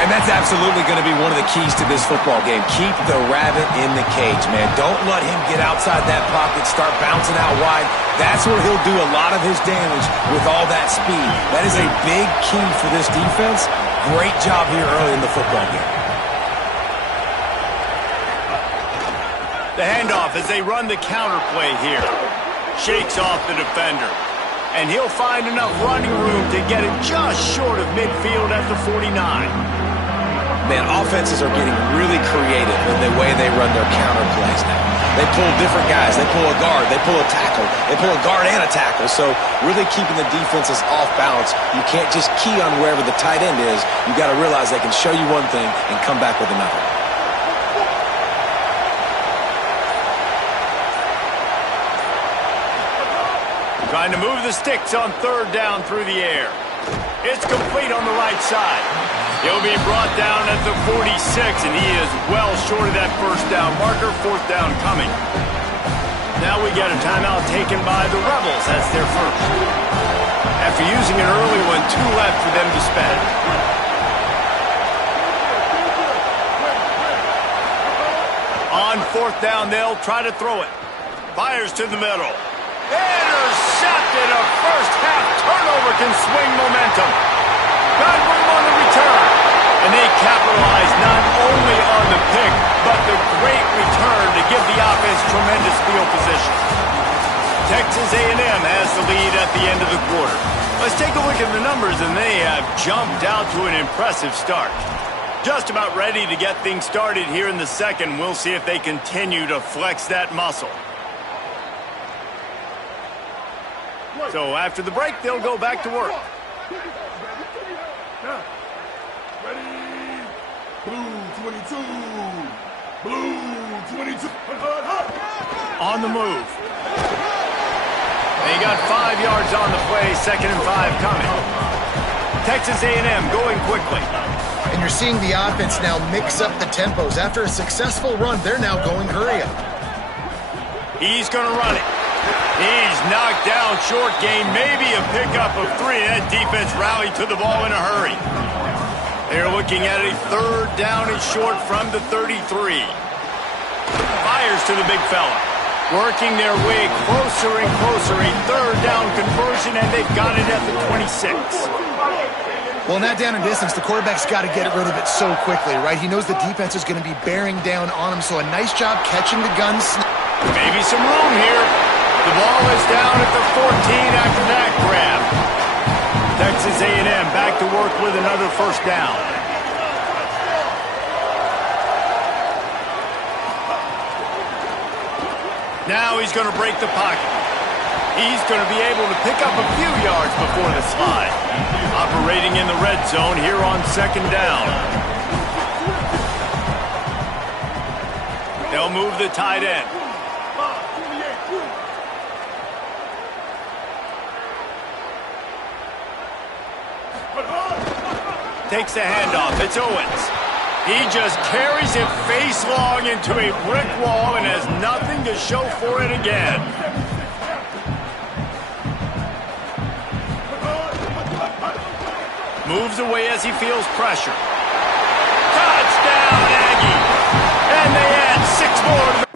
And that's absolutely going to be one of the keys to this football game. Keep the rabbit in the cage, man. Don't let him get outside that pocket, start bouncing out wide. That's where he'll do a lot of his damage with all that speed. That is a big key for this defense. Great job here early in the football game. The handoff as they run the counter play here. Shakes off the defender. And he'll find enough running room to get it just short of midfield at the 49. Man, offenses are getting really creative in the way they run their counter plays now. They pull different guys. They pull a guard. They pull a tackle. They pull a guard and a tackle. So really keeping the defenses off balance. You can't just key on wherever the tight end is. You got to realize they can show you one thing and come back with another. Trying to move the sticks on 3rd down through the air. It's complete on the right side. He'll be brought down at the 46, and he is well short of that 1st down marker. 4th down coming. Now we get a timeout taken by the Rebels. That's their first. After using an early one, 2 left for them to spend. On 4th down, they'll try to throw it. Fires to the middle. Intercepted. A first-half turnover can swing momentum. Got room on the return. And they capitalize not only on the pick, but the great return to give the offense tremendous field position. Texas A&M has the lead at the end of the quarter. Let's take a look at the numbers, and they have jumped out to an impressive start. Just about ready to get things started here in the second. We'll see if they continue to flex that muscle. So after the break, they'll go back to work. Ready? Blue 22. Blue 22. On the move. They got 5 yards on the play. 2nd and 5 coming. Texas A&M going quickly. And And you're seeing the offense now mix up the tempos. After a successful run, they're now going hurry up. He's going to run it. He's knocked down short gain, maybe a pickup of 3. That defense rallied to the ball in a hurry. They're looking at a 3rd down and short from the 33. Fires to the big fella. Working their way closer and closer. A 3rd down conversion, and they've got it at the 26. Well, in that down and distance, the quarterback's got to get rid of it so quickly, right? He knows the defense is going to be bearing down on him, so a nice job catching the gun. Maybe some room here. The ball is down at the 14 after that grab. Texas A&M back to work with another 1st down. Now he's going to break the pocket. He's going to be able to pick up a few yards before the slide. Operating in the red zone here on 2nd down. They'll move the tight end. Takes the handoff. It's Owens. He just carries it face long into a brick wall and has nothing to show for it again. Moves away as he feels pressure. Touchdown, Aggie! And they add 6 more to the